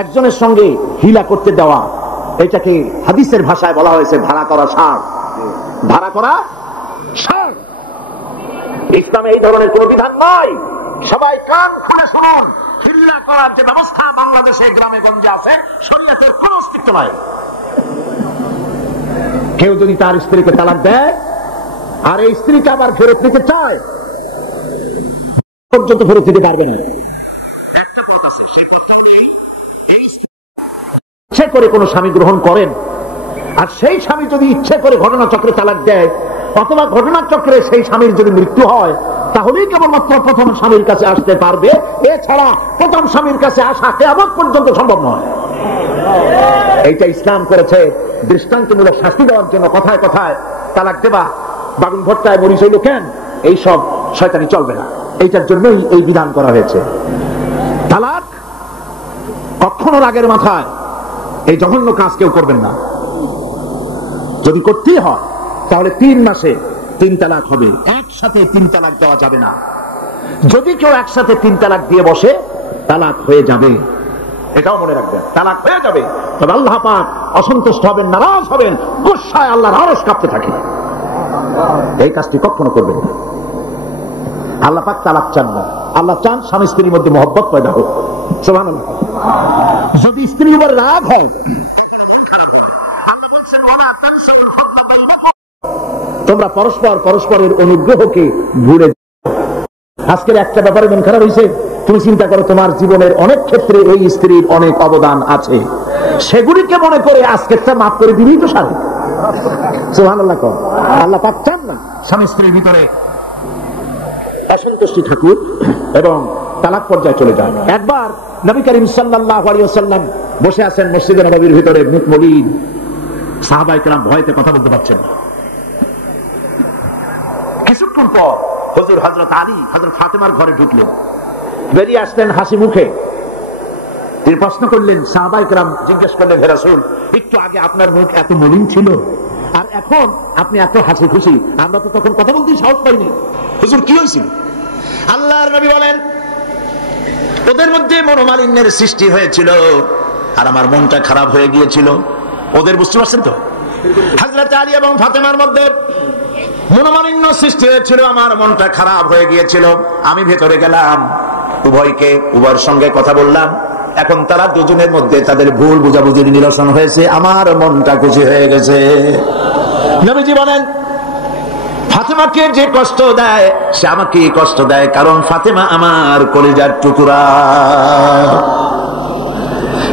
একজনের সঙ্গে হিলা করতে দেওয়া, এটাকে হাদিসের ভাষায় বলা হয়েছে ভাড়া করা ষাঁড়। ভাড়া করা ষাঁড়। ইসলামে এই ধরনের কোন বিধান নাই। সবাই কান খুলে শুনুন, হিল্লা করার যে ব্যবস্থা বাংলাদেশে গ্রামে গঞ্জে আছে, শরীয়তের কোন অস্তিত্ব নাই। কেউ যদি তার স্ত্রীকে তালাক দেয় আর এই স্ত্রীকে আবার ফেরত নিতে চায়, পর্যন্ত ফেরত দিতে পারবে না। ইচ্ছে করে কোন স্বামী গ্রহণ করেন আর সেই স্বামী যদি ইচ্ছে করে ঘটনাচক্রে তালাক দেয় অথবা ঘটনাচক্রে সেই স্বামীর যদি মৃত্যু হয়, তাহলেই কেবলমাত্র প্রথম স্বামীর কাছে আসতে পারবে। এছাড়া প্রথম স্বামীর কাছে আসা কিয়ামত পর্যন্ত সম্ভব নয়। এইটা ইসলাম করেছে দৃষ্টান্তমূলক শাস্তি দেওয়ার জন্য। কথায় কথায় তালাক দেবা, বাগুন ভট্টায় মরিচ হইল কেন, এইসব শয়তানি চলবে না। এইটার জন্যই এই বিধান করা হয়েছে। তালাক কখনো রাগের মাথায় এই জঘন্য কাজ কেউ করবেন না। যদি করতেই হয় তাহলে 3 মাসে 3 তালাক হবে, একসাথে 3 তালাক দেওয়া যাবে না। যদি কেউ একসাথে 3 তালাক দিয়ে বসে, তালাক হয়ে যাবে, এটাও মনে রাখবেন, তালাক হয়ে যাবে। তবে আল্লাহ পাক অসন্তুষ্ট হবেন, নারাজ হবেন, গুসায় আল্লাহর আরশ কাঁপতে থাকে। এই কাজটি কখনো করবেন না। আল্লাহ পাক তালাক চান না, আল্লাহ চান স্বামী স্ত্রীর মধ্যে মহব্বত পয়দা হোক। সুবহানাল্লাহ। যদি স্ত্রীর উপর রাগ হয়, তোমরা পরস্পরের অনুগ্রহকে ভুলে। আজকের একটা ব্যাপারে মন খারাপ হয়েছে, তুমি চিন্তা করো তোমার জীবনের অনেক ক্ষেত্রে এই স্ত্রীর অনেক অবদান আছে, সেগুলিকে মনে করে আজকেরটা মাফ করে দিলেই তো সারে। সুবহানাল্লাহ। আল্লাহ পাক চান না স্বামী স্ত্রীর ভিতরে অসন্তুষ্টি থাকুক এবং তালাক পর্যায়ে চলে যায়। একবার নবী করিম সাল্লাল্লাহু আলাইহি ওয়াসাল্লাম বসে আছেন মসজিদে নববীর ভিতরে, মুখ মলিন, সাহাবায়ে কেরাম ভয়তে কথা বলতে পারছেন না। কিছুক্ষণ পর হুজুর হযরত আলী হযরত ফাতেমার ঘরে ঢুকলেন, বেরিয়ে আসলেন হাসি মুখে। তিনি প্রশ্ন করলেন, সাহাবায়ে কেরাম জিজ্ঞেস করলেন, হে রাসূল, একটু আগে আপনার মুখ এত মলিন ছিল আর এখন আপনি এত হাসি খুশি, আমরা তো তখন কথা বলতেই সাহস পাইনি। হুজুর কি হয়েছিল? আল্লাহর নবী বলেন, ওদের মধ্যে মনোমালিন্যের সৃষ্টি হয়েছিল আর আমার মনটা খারাপ হয়ে গিয়েছিল। ওদের, বুঝতে পারছেন তো, হযরত আলী এবং ফাতেমার মধ্যে মনোমালিন্য সৃষ্টি হয়েছিল, আমার মনটা খারাপ হয়ে গিয়েছিল। আমি ভেতরে গেলাম, উভয়ের সঙ্গে কথা বললাম। এখন তারা দুজনের মধ্যে তাদের ভুল বুঝাবুঝির নিরসন হয়েছে, আমার মনটা খুশি হয়ে গেছে। নবীজি বলেন, ফাতেমাকে যে কষ্ট দেয় সে আমাকে কষ্ট দেয়, কারণ ফাতেমা আমার কলিজার টুকরা।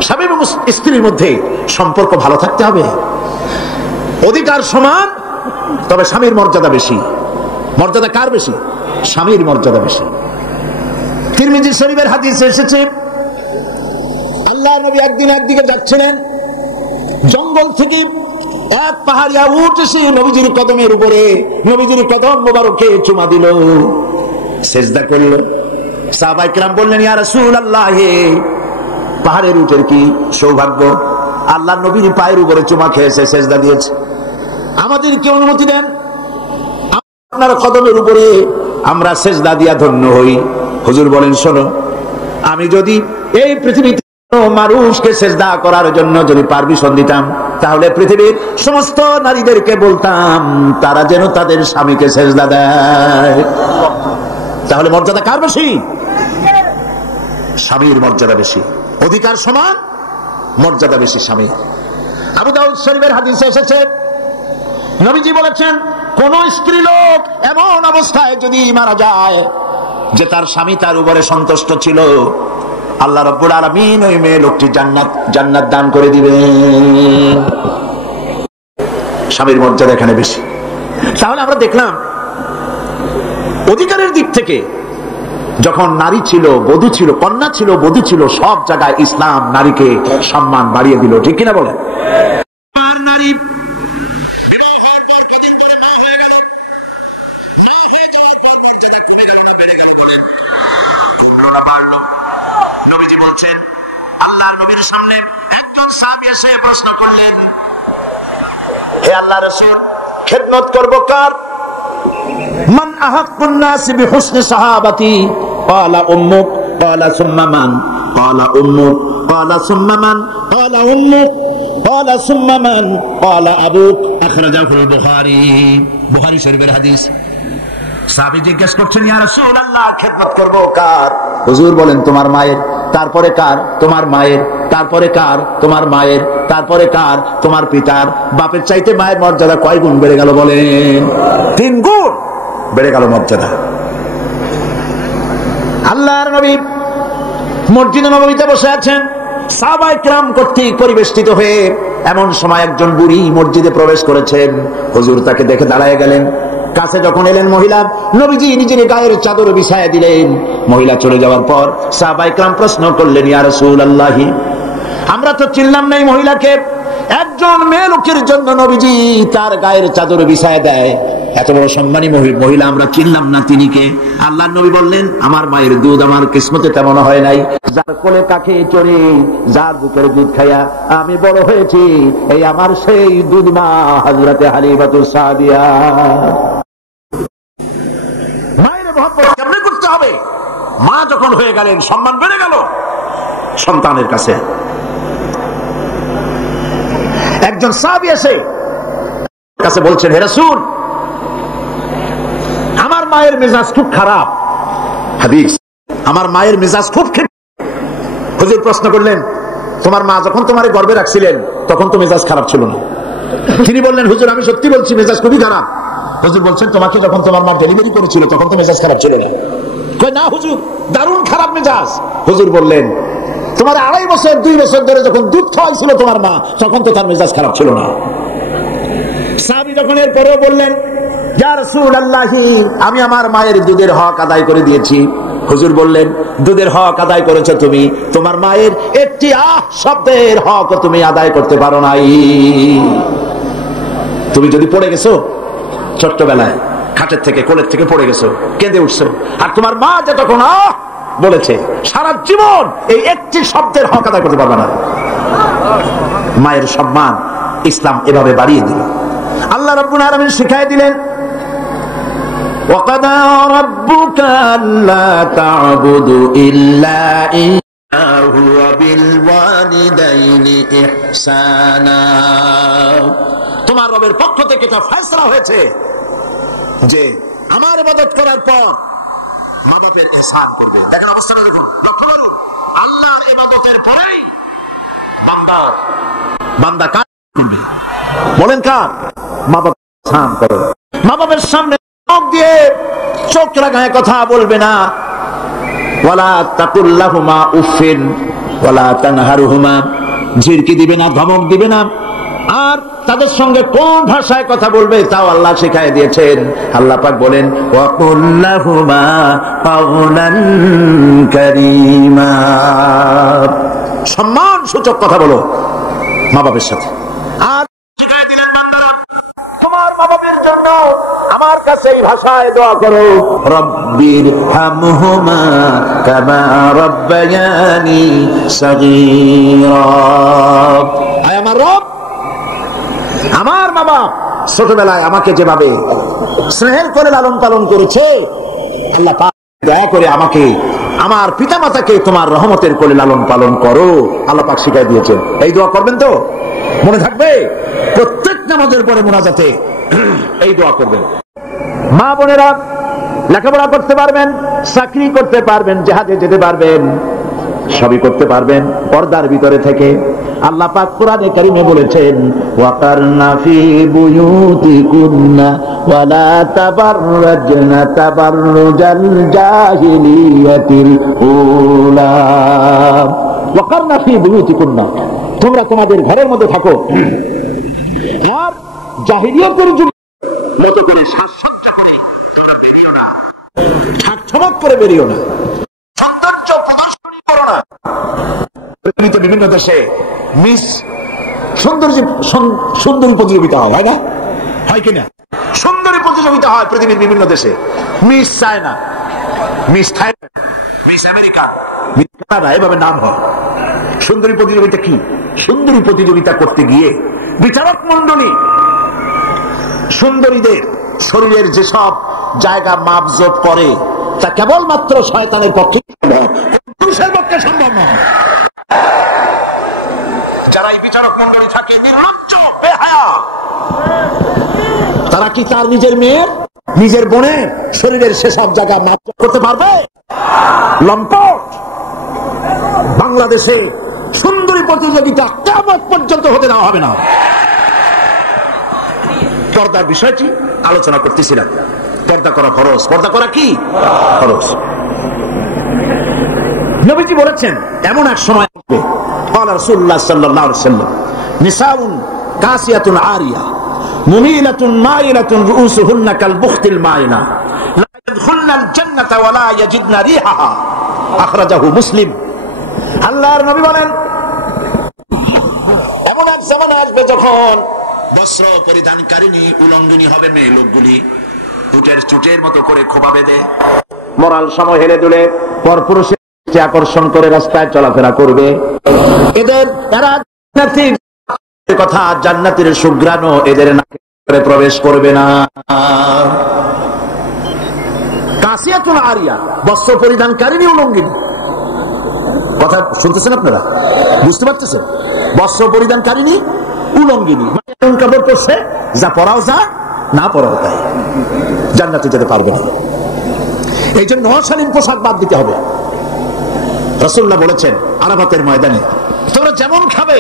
স্বামী এবং স্ত্রীর মধ্যে সম্পর্ক ভালো থাকতে হবে, অধিকার সমান, তবে স্বামীর মর্যাদা বেশি। মর্যাদা কার বেশি? স্বামীর মর্যাদা বেশি। তিরমিজি শরীফের হাদিসে এসেছে, আল্লাহর নবী একদিন একদিকে যাচ্ছিলেন, জঙ্গল থেকে এক পাহাড়িয়া উট এসে নবীজির কদমের উপরে নবীজির কদম মোবারকে চুমা দিল, সেজদা করল। সাহাবায়ে কেরাম বললেন, ইয়া রাসূলুল্লাহ, পাহাড়ের উটের কি সৌভাগ্য, আল্লাহর নবীর পায়ের উপরে চুমা খেয়েছে, সেজদা দিয়েছে। আমাদেরকে অনুমতি দেন, আপনার কদমের উপরে আমরা সেজদা দিয়া ধন্য হই। হুজুর বলেন, শোনো, আমি যদি এই পৃথিবীতে মানুষকে সেজদা করার জন্য যদি পারমিশন দিতাম, তাহলে পৃথিবীর সমস্ত নারীদেরকে বলতাম তারা যেন তাদের স্বামীকে সেজদা দেয়। তাহলে মর্যাদা কার বেশি? স্বামীর মর্যাদা বেশি, অধিকার সমান, মর্যাদা বেশি স্বামী। আবু দাউদ শরীফের হাদিসে এসেছে, নবীজি বলেছেন, কোন স্ত্রী লোক এমন অবস্থায় যদি মারা যায় যে তার স্বামী তার উপরে সন্তুষ্ট ছিল, আল্লাহ রাব্বুল আলামিন ওই মেয়ে লোকটি জান্নাত দান করে দিবেন। স্বামীর মর্যাদা এখানে বেশি। তাহলে আমরা দেখলাম অধিকারের দিক থেকে যখন নারী ছিল, বধূ ছিল, কন্যা ছিল, বধূ ছিল, সব জায়গায় ইসলাম নারীকে সম্মান বাড়িয়ে দিল, ঠিক কিনা বলেন? নারী নবীজি বলছেন, আল্লাহর নবীর সামনে একজন সাহাবী এসে প্রশ্ন করলেন, হে আল্লাহর রাসূল, খিদমত করব কার? মান আহাক্কুন নাস বিহুসনি সাহাবাতি? ক্বালা উম্মুক। ক্বালা সুম্মা মান? ক্বালা উম্মুক। ক্বালা সুম্মা মান? ক্বালা উম্মুক। ক্বালা সুম্মা মান? ক্বালা আবুক। আখরাজাহুল বুখারী। বুখারী শরীফের হাদিস। সাহাবী জিজ্ঞেস করছেন, ইয়া রাসূলুল্লাহ, খিদমত করব কার? হুজুর বলেন, তোমার মায়ের। তারপরে কার? তোমার মায়ের। তারপরে কার? তোমার মায়ের। তারপরে কার? তোমার পিতার। বাপের চাইতে মায়ের মর্যাদা কয় গুণ বেড়ে গেল বলেন? 3 গুণ বেড়ে গেল মর্যাদা। আল্লাহর নবী মসজিদে নববীতে বসে আছেন, সাহাবায়ে কেরাম কর্তৃক পরিবেষ্টিত হয়ে এমন সময় একজন বুড়ি মসজিদে প্রবেশ করেছেন। হুজুর তাকে দেখে দাঁড়ায় গেলেন। কাছে যখন এলেন মহিলা, নবীজি নিজের গায়ের চাদর বিছায়া দিলেন। মহিলা চলে যাওয়ার পর সাহাবায়ে কেরাম প্রশ্ন করলেন, ইয়া রাসূলুল্লাহ, আমরা তো চিনলাম না এই মহিলাকে। একজন মেয়ে লোকের জন্য নবীজি তার গায়ের চাদর বিছায়া দেয়, এত বড় সম্মানী মহিলা আমরা চিনলাম না, তিনি কে? আল্লাহর নবী বললেন, আমার মায়ের দুধ আমার কিসমতে তেমন হয় নাই, যার কোলে কাকে চড়ে, যার বুকের দুধ খাইয়া আমি বড় হয়েছি, এই আমার সেই দুধ মা হযরতে হালিমাতুস সাদিয়া। মায়ের মহব্বত কেমনে করতে হবে? মা যখন হয়ে গেলেন, সম্মান বেড়ে গেল সন্তানের কাছে। একজন সাহাবী এসে কাছে বলছেন, হে রাসূল, আমার মায়ের মেজাজ খুব খারাপ। হাদিস, আমার মায়ের মেজাজ খুব খারাপ। হুজুর প্রশ্ন করলেন, তোমার মা যখন তোমার গর্ভে রাখছিলেন তখন তো মেজাজ খারাপ ছিল না? তিনি বললেন, হুজুর আমি সত্যি বলছি, মেজাজ খুবই খারাপ। হুজুর বলছেন, তোমাকে যখন তোমার মা ডেলিভারি করেছিল তখন তো মেজাজ খারাপ ছিল না? কই না হুজুর, দারুণ খারাপ মেজাজ। হুজুর বললেন, তোমার 2.5 বছর 2 বছর ধরে যখন দুধ খাওয়াইছিল তোমার মা, তখন তো তার মেজাজ খারাপ ছিল না। সাহাবী যখন এর পরেও বললেন, ইয়া রাসূলুল্লাহ, আমি আমার মায়ের দুধের হক আদায় করে দিয়েছি। হুজুর বললেন, দুধের হক আদায় করেছো তুমি, তোমার মায়ের একটি শব্দের হক তুমি আদায় করতে পারো নাই। তুমি যদি পড়ে গেছো ছোট্টবেলায়, খাটের থেকে, কোলের থেকে পড়ে গেছো, কেঁদে উঠছো, আর তোমার মা যে তখন বলেছে, সারা জীবন এই একটি শব্দের হক আদায় করতে পারবে না। মায়ের সম্মান ইসলাম এভাবে বাড়িয়ে দিল। আল্লাহ রাব্বুল আলামিন শিখাই দিলেন, ওয়াকাদা রাব্বুকা আল্লা তা'বুদু ইল্লা ইয়্যাহু ওয়া বিল ওয়ালিদাইনি ইহসানা। তোমার রবের পক্ষ থেকে তো ফয়সালা হয়েছে যে আমার ইবাদত করার পর মা বাপের ইহসান করবে। দেখেন অবস্থাটা দেখুন, লক্ষ্য করুন, আল্লাহর ইবাদতের পরেই বান্দা কাজ করবে। বলেন কার? মা বাপ ইহসান করো। মা বাপের সামনে চোখ দিয়ে চোখ লাগায় কথা বলবে না। ওয়ালা তাকুল লাহুমা উফিন ওয়ালা তানহারহুমা, ঝিরকি দিবে না, ধমক দিবে না। আর তাদের সঙ্গে কোন ভাষায় কথা বলবে তাও আল্লাহ শিখাই দিয়েছেন। আল্লাহ পাক বলেন, ওয়া কুল লাহুমা কাওলান কারীমা, সম্মান সূচক কথা বলো মা বাবার সাথে। আর শিখাই দিলেন জন্য আমার কাছে এই ভাষায় দোয়া করো, রব্বির হামহুমা কামা রাব্বায়ানি সগীরা। আয় আমার রব, আমার বাবা ছোটবেলায় আমাকে যেভাবে স্নেহের করে লালন পালন করেছে, আল্লাহ পাক দয়া করে আমাকে, আমার পিতামাতাকে তোমার রহমতের কোলে লালন পালন করো। আল্লাহ পাক শিখাই দিয়েছেন। এই দোয়া করবেন তো? মনে থাকবে? প্রত্যেক নামাজের পরে মুনাজাতে এই দোয়া করবেন। মা বোনেরা লেখাপড়া করতে পারবেন, চাকরি করতে পারবেন, জিহাদে যেতে পারবেন, সবই করতে পারবেন পর্দার ভিতরে থেকে। আল্লাহ পাক কোরআনে কারিমে বলেছেন, ওয়াকারনা ফি বুয়ুতিকুন্না ওয়ালা তাবাররাজনা তাবাররুজাল জাহিলিয়াতিল উলা। ওয়াকারনা ফি বুয়ুতিকুন্না, তোমরা তোমাদের ঘরের মধ্যে থাকো আর জাহিলিয়াতের যুগে মতো করে সাজসজ্জা করে তোমরা বেরিও না, ঠাকঠমক করে বেরিও না, সৌন্দর্য প্রদর্শনী করো না। পৃথিবীতে বিভিন্ন দেশে মিস সুন্দরী প্রতিযোগিতা হয় না? হয় কিনা? সুন্দরী প্রতিযোগিতা হয় পৃথিবীর বিভিন্ন দেশে। Miss China, miss Thailand, miss America, miss Canada, এভাবে নাম হয়। সুন্দরী প্রতিযোগিতা কি? সুন্দরী প্রতিযোগিতা করতে গিয়ে বিচারক মন্ডলী সুন্দরীদের শরীরের যেসব জায়গা মাপজোপ করে তা কেবলমাত্র শয়তানের পক্ষে, পুরুষের পক্ষে সম্ভব নয়। যারা এই বিচারক মন্ডলী থাকে নির্লজ্জ বেহায়া, তারা কি তার নিজের মেয়ের, নিজের বোনের শরীরের সেসব জায়গা মাপ করতে পারবে? লম্পট। বাংলাদেশে সুন্দরী প্রতিযোগিতা কিয়ামত পর্যন্ত হতে দেওয়া হবে না। পর্দার বিষয়টি আলোচনা করতেছিলাম। পর্দা করা ফরজ। পর্দা করা কি ফরজ? নবীজি বলেছেন এমন এক সময় আসবে, قال رسول الله صلى الله عليه وسلم نساء كاسية عارية مميلة مائلة رؤوسهن كالبخت المائلة لا يدخلن الجنة ولا يجدن ريحها أخرجه مسلم। আল্লাহর নবী বলেন এমন এক জামানা আসবে যখন বস্ত্র পরিধানকারিণী উলঙ্গিনী হবে মেয়ে লোকগুলি, উটের চুটের মতো করে খোপা বেঁধে মরাল সময় হেলে দুলে পরপুরুষের আকর্ষণ করে রাস্তায় চলাফেরা করবে। এদের এরা জান্নাতের কথা, জান্নাতের সুঘ্রাণ এদের নাকে প্রবেশ করবে না। কাসিয়াতুন আরিয়া, বস্ত্র পরিধানকারিণী উলঙ্গিনী। কথা শুনতেছেন আপনারা? বুঝতে পারতেছেন? বস্ত্র পরিধানকারিণী উলঙ্গিনী, এমন কাপড় পরছে যা পরাও যা, না পরাও তাই, জান্নাতে যেতে পারবে না। এই জন্য অশালীন পোশাক বাদ দিতে হবে। রাসূলুল্লাহ বলেছেন আরাফাতের ময়দানে, তোমরা যেমন খাবে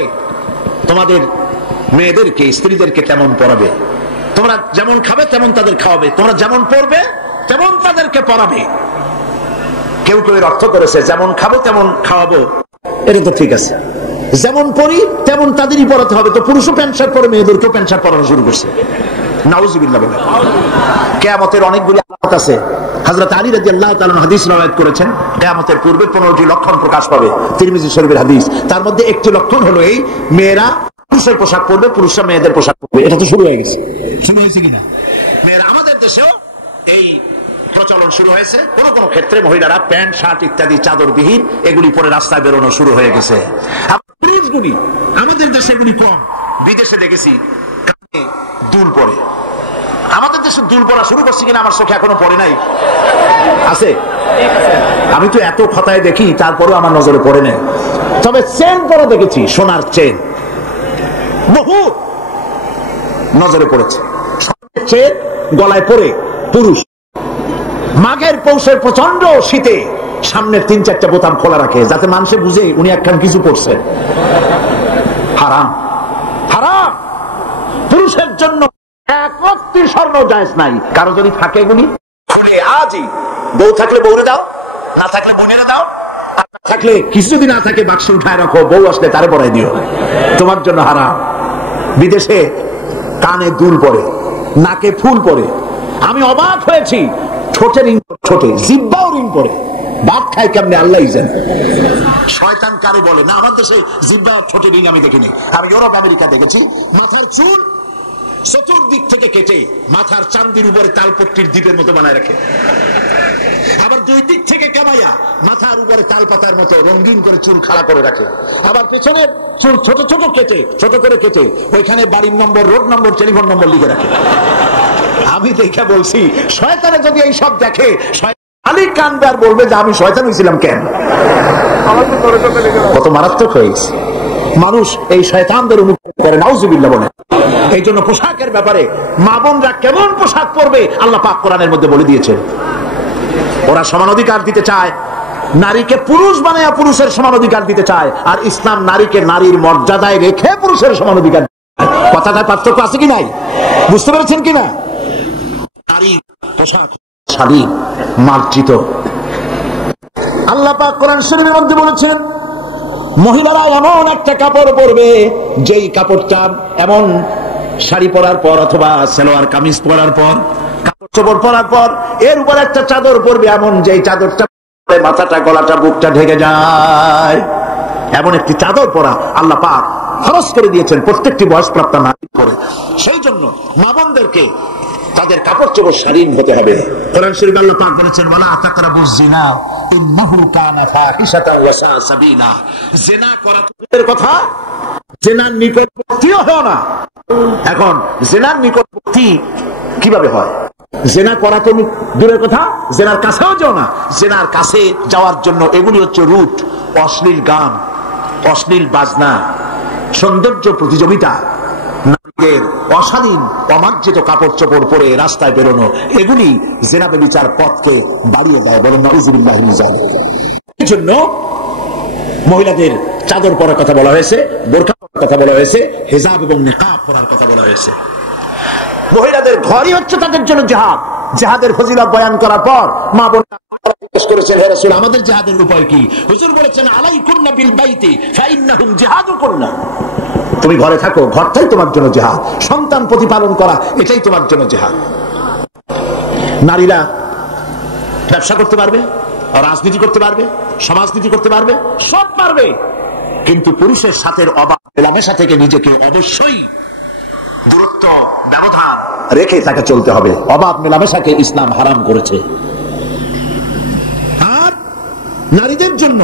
তোমাদের মেয়েদেরকে, স্ত্রীদেরকে তেমন পরাবে। তোমরা যেমন খাবে তেমন তাদের খাওয়াবে। তোমরা যেমন পরবে তেমন তাদেরকে পরাবে। কেউ কেউ এর অর্থ করেছে যেমন খাবো তেমন খাওয়াবো, এটা তো ঠিক আছে। যেমন পরি তেমন তাদেরই পরাতে হবে। তো পুরুষও প্যান্ট শার্ট পরে মেয়েদেরকেও প্যান্ট শার্ট পরানো শুরু করছে। নাউজুবিল্লাহ বলে। কিয়ামতের অনেকগুলি আলামত আছে। হযরত আলী রাদিয়াল্লাহু তাআলা হাদিস রওয়ায়াত করেছেন, কিয়ামতের পূর্বে 15টি লক্ষণ প্রকাশ পাবে। তিরমিজি শরীফের হাদিস। তার মধ্যে একটি লক্ষণ হলো এই, মেয়েরা পুরুষের পোশাক পরবে, পুরুষরা মেয়েদের পোশাক পরবে। এটা তো শুরু হয়ে গেছে। শুরু হয়েছে কিনা? মেয়েরা আমাদের দেশেও এই প্রচলন শুরু হয়েছে। কোন কোন ক্ষেত্রে মহিলারা প্যান্ট শার্ট ইত্যাদি চাদরবিহীন এগুলি পরে রাস্তায় বেরোনো শুরু হয়ে গেছে। আমাদের দেশে এগুলি কম। বিদেশে দেখেছি কানে দুল পরে। আমাদের দেশে দুল পরা শুরু করছে কিনা আমার চোখে এখনো পড়ে নাই। আছে? আমি তো এত খাতায় দেখি, তারপরেও আমার নজরে পড়ে নাই। তবে চেন পরা দেখেছি, সোনার চেন বহু নজরে পড়েছে। চেন গলায় পরে পুরুষ মাঘের পৌষের প্রচন্ড শীতে সামনের 3-4টা বোতাম খোলা রাখে, যাতে মানুষে বুঝে উনি একখান কিছু করছে। হারাম, হারাম। পুরুষের জন্য একটি স্বর্ণ জায়েজ নাই। কারো যদি থাকে এগুলি খুলে আজই, বউ থাকলে বউরে দাও, না থাকলে বোনেরে দাও, থাকলে কিছু যদি না থাকে বাক্সে উঠায় রাখো, বউ আসলে তারে পরাই দিও, তোমার জন্য হারাম। বিদেশে কানে দুল পরে, নাকে ফুল পরে। আমি অবাক হয়েছি, ঠোঁটে রিং, ঠোঁটে জিহ্বাও রিং পরে। ভাত খায় কেমনে আল্লাহই জানে। শয়তান কারে বলে না। আমার দেশে জিহ্বা ঠোঁটে রিং আমি দেখিনি। আমি ইউরোপ আমেরিকা দেখেছি, মাথার চুল চতুর্দিক থেকে কেটে মাথার চান্দির উপরে তালপট্টির দ্বীপের মতো বানায় রাখে, আবার দুই দিক থেকে কামাইয়া মাথার উপরে তাল পাতার মতো রঙিন করে চুল খাড়া করে রাখে, আবার পেছনের চুল ছোট ছোট করে কেটে ওইখানে বাড়ির নম্বর, রোড নম্বর, টেলিফোন নম্বর লিখে রাখে। আমি দেখে বলছি, শয়তানে যদি এই সব দেখে খালি কানবে আর বলবে যে আমি শয়তান হয়েছিলাম কেন। কত মারাত্মক হয়েছে মানুষ এই শয়তানদের মুক্ত করে, নাউজুবিল্লাহ বলে। এই জন্য পোশাকের ব্যাপারে মা বোনরা কেমন পোশাক পরবে আল্লাহ পাক কোরআনের মধ্যে বলে দিয়েছেন। ওরা সমান অধিকার দিতে চায়, নারীকে পুরুষ বানায়া পুরুষের সমান অধিকার দিতে চায়, আর ইসলাম নারীকে নারীর মর্যাদায় রেখে পুরুষের সমান অধিকার। কথাটার পার্থক্য আছে কি নাই, বুঝতে পেরেছেন কিনা? নারীর পোশাক শাড়ি মার্জিত। আল্লাহ পাক কোরআন শরীফের মধ্যে বলেছেন, মহিলারা এমন একটা কাপড় পরবে যেই কাপড়টা এমন শাড়ি পরার পর অথবা সালোয়ার কামিজ পরার পর, কাপড় চোপড় পরার পর এর উপর একটা চাদর পরবে এমন যেই চাদরটা মাথাটা, গলাটা, বুকটা ঢেকে যায়, এমন একটি চাদর পরা আল্লাহ পাক ফরজ করে দিয়েছেন প্রত্যেকটি বয়সপ্রাপ্ত নারী করে। সেই জন্য মা বোনদেরকে তাদের কাপড় চোপড় শালীন হতে হবে। কোরআন শরীফে আল্লাহ পাক বলেছেন, ওয়ালা তাকরাবুজ জিনা ইন্নাহু কানা ফাহিশাতান ওয়া সাআ সাবিলা। জিনা করা তো কথা, জিনার নিকটবর্তীও হয় না। এখন জিনার নিকটবর্তী কিভাবে হয়? জিনা করা তো দূরের কথা, জিনার কাছেও যাও না। জিনার কাছে যাওয়ার জন্য এগুলি হচ্ছে রুট, অশ্লীল গান, অশ্লীল বাজনা, সৌন্দর্য প্রতিযোগিতা, নারীদের অশালীন অমার্জিত কাপড় চোপড় পরে রাস্তায় বেরোনো, এগুলি জিনা ব্যভিচার পথকে বাড়িয়ে দেয়। বলেন নাউযুবিল্লাহি মিন যালিক। এই জন্য মহিলাদের চাদর পরার কথা বলা হয়েছে, বোরকা পরার কথা বলা হয়েছে, হিজাব এবং নিকাব পরার কথা বলা হয়েছে। মহিলাদের ঘরই হচ্ছে তাদের জন্য জিহাদ। জিহাদের ফজিলত বয়ান করার পর মা বোনরা জিজ্ঞেস করেছেন, হে রাসূল, আমাদের জিহাদের উপায় কি? হুজুর বলেছেন, আলাইকুন্না বিল বাইতি ফাইন্নাহুম জিহাদুকুন্না। তুমি ঘরে থাকো, ঘরটাই তোমার জন্য জিহাদ। সন্তান প্রতিপালন করা, এটাই তোমার জন্য জিহাদ। নারীরা ব্যবসা করতে পারবে, রাজনীতি করতে পারবে, সমাজনীতি করতে পারবে, সব পারবে, কিন্তু পুরুষের সাথে অবাধ মেলামেশা থেকে নিজেকে অবশ্যই দূরত্ব ব্যবধান রেখে তাকে চলতে হবে। অবাধ মেলামেশাকে ইসলাম হারাম করেছে। আর নারীদের জন্য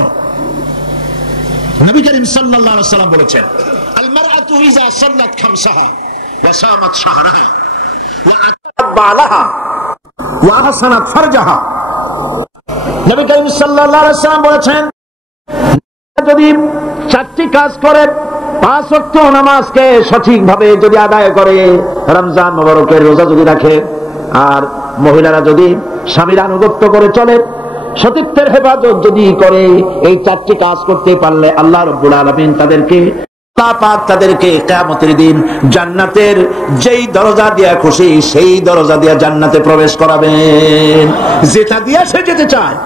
নবী করিম সাল্লাল্লাহু আলাইহি ওয়াসাল্লাম বলেছেন, আল মারআতু ইযা সাল্লাত খামসাহা ওয়া সামাত শাহরাহা ওয়া আতাত বালাহা ওয়া আহসানাত ফারজাহা। নবী করিম সাল্লাল্লাহু আলাইহি ওয়াসাল্লাম বলেছেন, যদি চারটি কাজ করে, 5 ওয়াক্ত নামাজকে সঠিকভাবে যদি আদায় করে, রমজান মুবারকের রোজা যদি রাখে, আর মহিলারা যদি স্বামীর আনুগত্য করে চলে, সতীত্বের হেফাজত যদি করে, এই 4টি কাজ করতে পারলে আল্লাহ রাব্বুল আলামিন তাদেরকে কিয়ামতের দিন জান্নাতের যেই দরজা দিয়া খুশি সেই দরজা দিয়া জান্নাতে প্রবেশ করাবেন। যেটা দিয়া সে যেতে চায়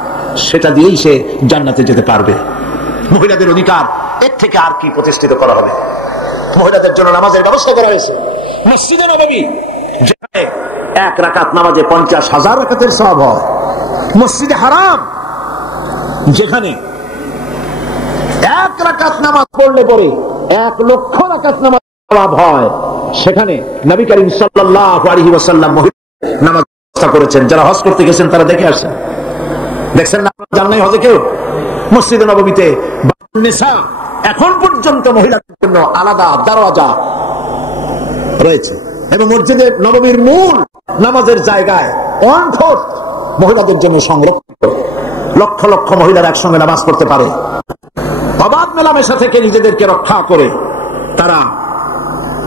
সেটা দিয়েই সে জান্নাতে যেতে পারবে। মহিলাদের অধিকার এর থেকে আর কি প্রতিষ্ঠিত করা হবে? মহিলাদের জন্য নামাজের ব্যবস্থা করা হয়েছে। মসজিদে নববী, যেখানে 1 রাকাত নামাজে 50,000 রাকাতের সওয়াব হয়। মসজিদে হারাম, যেখানে 1 রাকাত নামাজ পড়লে পরে 1 লক্ষ রাকাত নামাজ সওয়াব হয়, সেখানে নবী করিম সাল্লাল্লাহু আলাইহি ওয়াসাল্লাম নামাজ ব্যবস্থা করেছেন। যারা হজ করতে গেছেন তারা দেখে আসেন, দেখছেন না? জান নাই হজে কেউ? মসজিদে নববীতে নিসা এখন পর্যন্ত মহিলাদের জন্য আলাদা দরজা রয়েছে, এবং মসজিদে নববীর মূল নামাজের জায়গায় অনঠোট মহিলাদের জন্য সংরক্ষিত। লক্ষ লক্ষ মহিলারা একসঙ্গে নামাজ পড়তে পারে। অবাধ মেলামেশা থেকে নিজেদেরকে রক্ষা করে তারা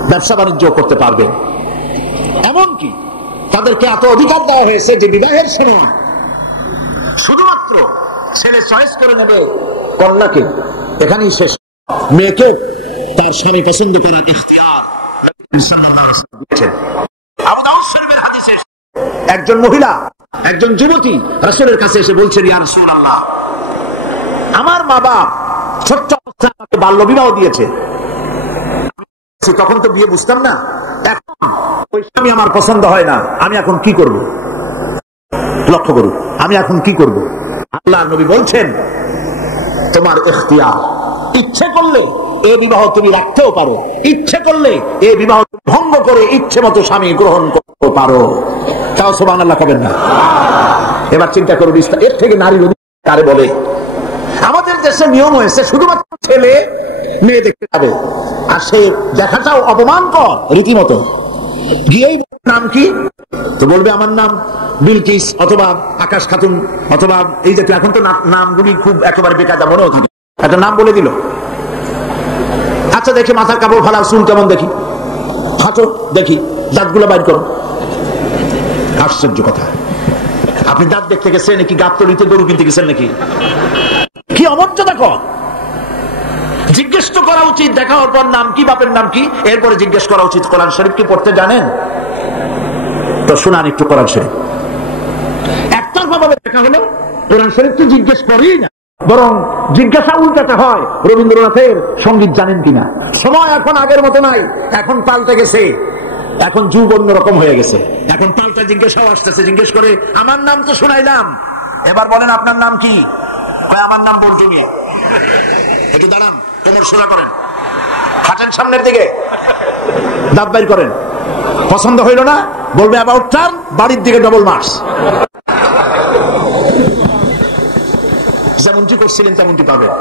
ব্যবসা বাণিজ্য করতে পারবে। এমনকি তাদেরকে এত অধিকার দেওয়া হয়েছে যে বিবাহের সময় শুধুমাত্র ছেলে চয়েস করে নেবে কন্যাকে, এখানেই শেষ। মেয়েকে তার স্বামী পছন্দ করার ইখতিয়ার একজন মহিলা, একজন যুবতী রাসূলের কাছে এসে বলছেন, ইয়া রাসূলুল্লাহ, আমার মা বাপ ছোট্ট অবস্থায় আমাকে বাল্য বিবাহ দিয়েছে। তখন তো বিয়ে বুঝতাম না, এখন ওই স্বামী আমার পছন্দ হয় না, আমি এখন কি করব? লক্ষ্য করুন, আমি এখন কি করব? আল্লাহর নবী বলছেন, তোমার ইখতিয়ার। ইচ্ছে করলে এই বিবাহ তুমি রাখতেও পারো, ইচ্ছে করলে এই বিবাহ ভঙ্গ করে ইচ্ছে মতো স্বামী গ্রহণ করতে পারো। তাও সুবহানাল্লাহ কবেন না। এবার চিন্তা করুন, এর থেকে নারীর অধিকার কারে বলে? আমাদের দেশে নিয়ম হয়েছে শুধুমাত্র ছেলে মেয়ে দেখতে যাবে, আর সে দেখাটাও অপমানকর রীতিমতো। গিয়েই নাম কি? তো বলবে আমার নাম বিলকিস অথবা আকাশ খাতুন অথবা এই জাতীয়। এখন তো নামগুলি খুব একেবারে বেকায়দা মনেও থাকে, একটা নাম বলে দিল। আচ্ছা দেখি মাথার কাপড় ফালাও, চুল কেমন দেখি, হাঁটো দেখি, দাঁতগুলো বাইর করো। আশ্চর্য কথা, আপনি দাঁত দেখতে গেছেন নাকি গাবতলিতে গরু কিনতে গেছেন নাকি? কি অমর্যাদা কর! জিজ্ঞেস তো করা উচিত, দেখা হওয়ার পর নাম কি, বাপের নাম কি, এরপরে জিজ্ঞেস করা উচিত কোরআন শরীফ কি পড়তে জানেন? তো শুনান একটু কোরআন শরীফ। একতরফা ভাবে দেখা হলো, কোরআন শরীফ তো জিজ্ঞেস করেই না, বরং জিজ্ঞাসা উল্টাতে হয় রবীন্দ্রনাথের সঙ্গীত জানেন কিনা। সময় এখন আগের মতো নাই, এখন পাল্টে গেছে, এখন যুগ অন্যরকম হয়ে গেছে। এখন পাল্টা জিজ্ঞাসাও আসতেছে, জিজ্ঞেস করে আমার নাম তো শুনাইলাম, এবার বলেন আপনার নাম কি? আমার নাম বলতে নিয়ে একটু দাঁড়ান, কোমর সোজা করেন, হাঁটেন সামনের দিকে, দাঁত বাইর করেন। পছন্দ হইল না, বলবে অ্যাবাউট টার্ন, বাড়ির দিকে ডবল মার্কস। যেমনটি করছিলেন তেমনটি পাবেন।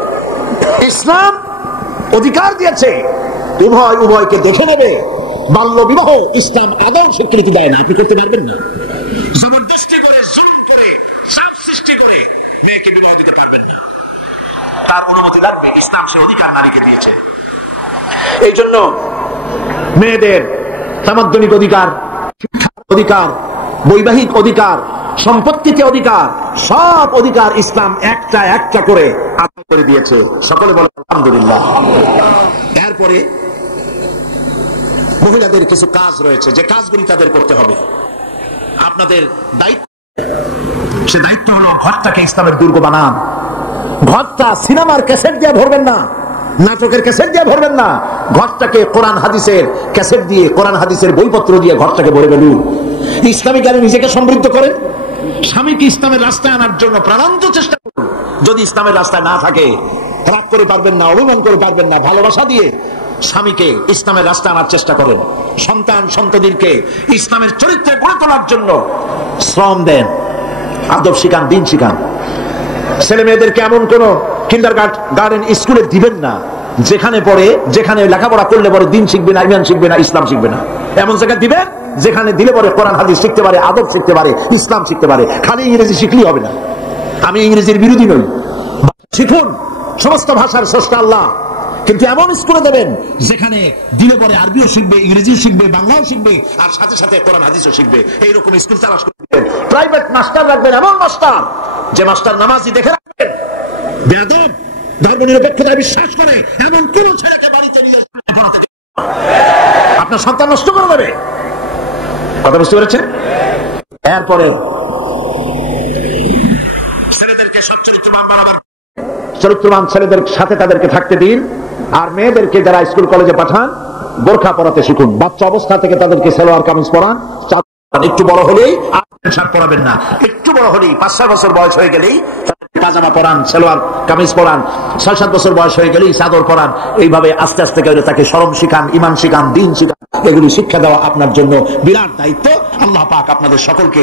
ইসলাম অধিকার দিয়েছে উভয়কে দেখে নেবে। বাল্য বিবাহ ইসলাম আদৌ স্বীকৃতি দেয় না, আপনি করতে পারবেন না। জবরদস্তি করে, জুলুম করে, চাপ সৃষ্টি করে মেয়েকে বিবাহ দিতে পারবেন না, তার অনুমতি লাগবে। ইসলাম সে অধিকার নারীকে দিয়েছে। এই জন্য মেয়েদের সামাজিক অধিকার, অধিকার, বৈবাহিক অধিকার, সম্পত্তিতে অধিকার, সব অধিকার ইসলাম একটা একটা করে আদায় করে দিয়েছে। সকলে বলে আলহামদুলিল্লাহ। এরপরে মহিলাদের কিছু কাজ রয়েছে, যে কাজগুলি তাদের করতে হবে। আপনাদের দায়িত্ব, সে দায়িত্ব হলো ঘরটাকে ইসলামের দুর্গ বানান। ঘরটা সিনেমার ক্যাসেট দিয়ে ভরবেন না, নাটকের ক্যাসেট দিয়ে ভরবেন না, ঘরটাকে কোরআন হাদিসের ক্যাসেট দিয়ে, কোরআন হাদিসের বইপত্র দিয়ে ঘরটাকে ভরে ফেলুন। ইসলামিক জ্ঞানে নিজেকে সমৃদ্ধ করেন। স্বামীকে ইসলামের রাস্তায় আনার জন্য প্রাণান্ত চেষ্টা করুন। যদি ইসলামের রাস্তায় না থাকে, রাগ করে পারবেন না, অভিমান করে পারবেন না, ভালোবাসা দিয়ে স্বামীকে ইসলামের রাস্তায় আনার চেষ্টা করেন। সন্তান সন্ততিকে ইসলামের চরিত্রে গড়ে তোলার জন্য শ্রম দেন, আদব শিখান, দিন শিখান। ছেলে মেয়েদেরকে এমন কোন কিন্ডারগার্টেন স্কুলে দিবেন না যেখানে পড়ে, যেখানে লেখাপড়া করলে পরে দিন শিখবে না, ইমান শিখবে না, ইসলাম শিখবে না। এমন জায়গায় দিবেন যেখানে দিলে পরে কোরআন হাদিস শিখতে পারে, আদব শিখতে পারে, ইসলাম শিখতে পারে। খালি ইংরেজি শিখলেই হবে না। আমি ইংরেজির বিরোধী নই, শিখুন, সমস্ত ভাষার স্রষ্টা আল্লাহ, কিন্তু এমন স্কুলে দেবেন যেখানে দিলে পরে আরবিও শিখবে, ইংরেজিও শিখবে, বাংলাও শিখবে, আর সাথে সাথে কোরআন হাদিসও শিখবে। এইরকম স্কুল তালাশ করবেন। প্রাইভেট মাস্টার রাখবেন, এমন মাস্টার যে মাস্টার নামাজি দেখে রাখবেন, বেয়াদব, ধর্মনিরপেক্ষতায় বিশ্বাস করে, এমন কোন ছেলেকে বাড়িতে নিয়ে আপনার সন্তান নষ্ট করে দেবে। কথা বুঝতে পেরেছেন? এরপরে ছেলেদেরকে সৎ চরিত্রবান বানাবার, চরিত্রবান ছেলেদের সাথে তাদেরকে থাকতে দিন। আর মেয়েদেরকে যারা স্কুল কলেজে পাঠান, বোরখা পরাতে শিখুন। বাচ্চা অবস্থা থেকে তাদেরকে সালোয়ার কামিজ পরান। একটু বড় হলেই শার্ট পরাবেন না, একটু বড় হলেই 5-6 বছর বয়স হয়ে গেলেই পাজামা পরান, সালোয়ার কামিজ পরান। 6-7 বছর বয়স হয়ে গেলেই চাদর পরান। এইভাবে আস্তে আস্তে করে তাকে শরম শিখান, ইমান শিখান, দিন শিখান। এগুলি শিক্ষা দেওয়া আপনার জন্য বিরাট দায়িত্ব। আল্লাহ পাক আপনাদের সকলকে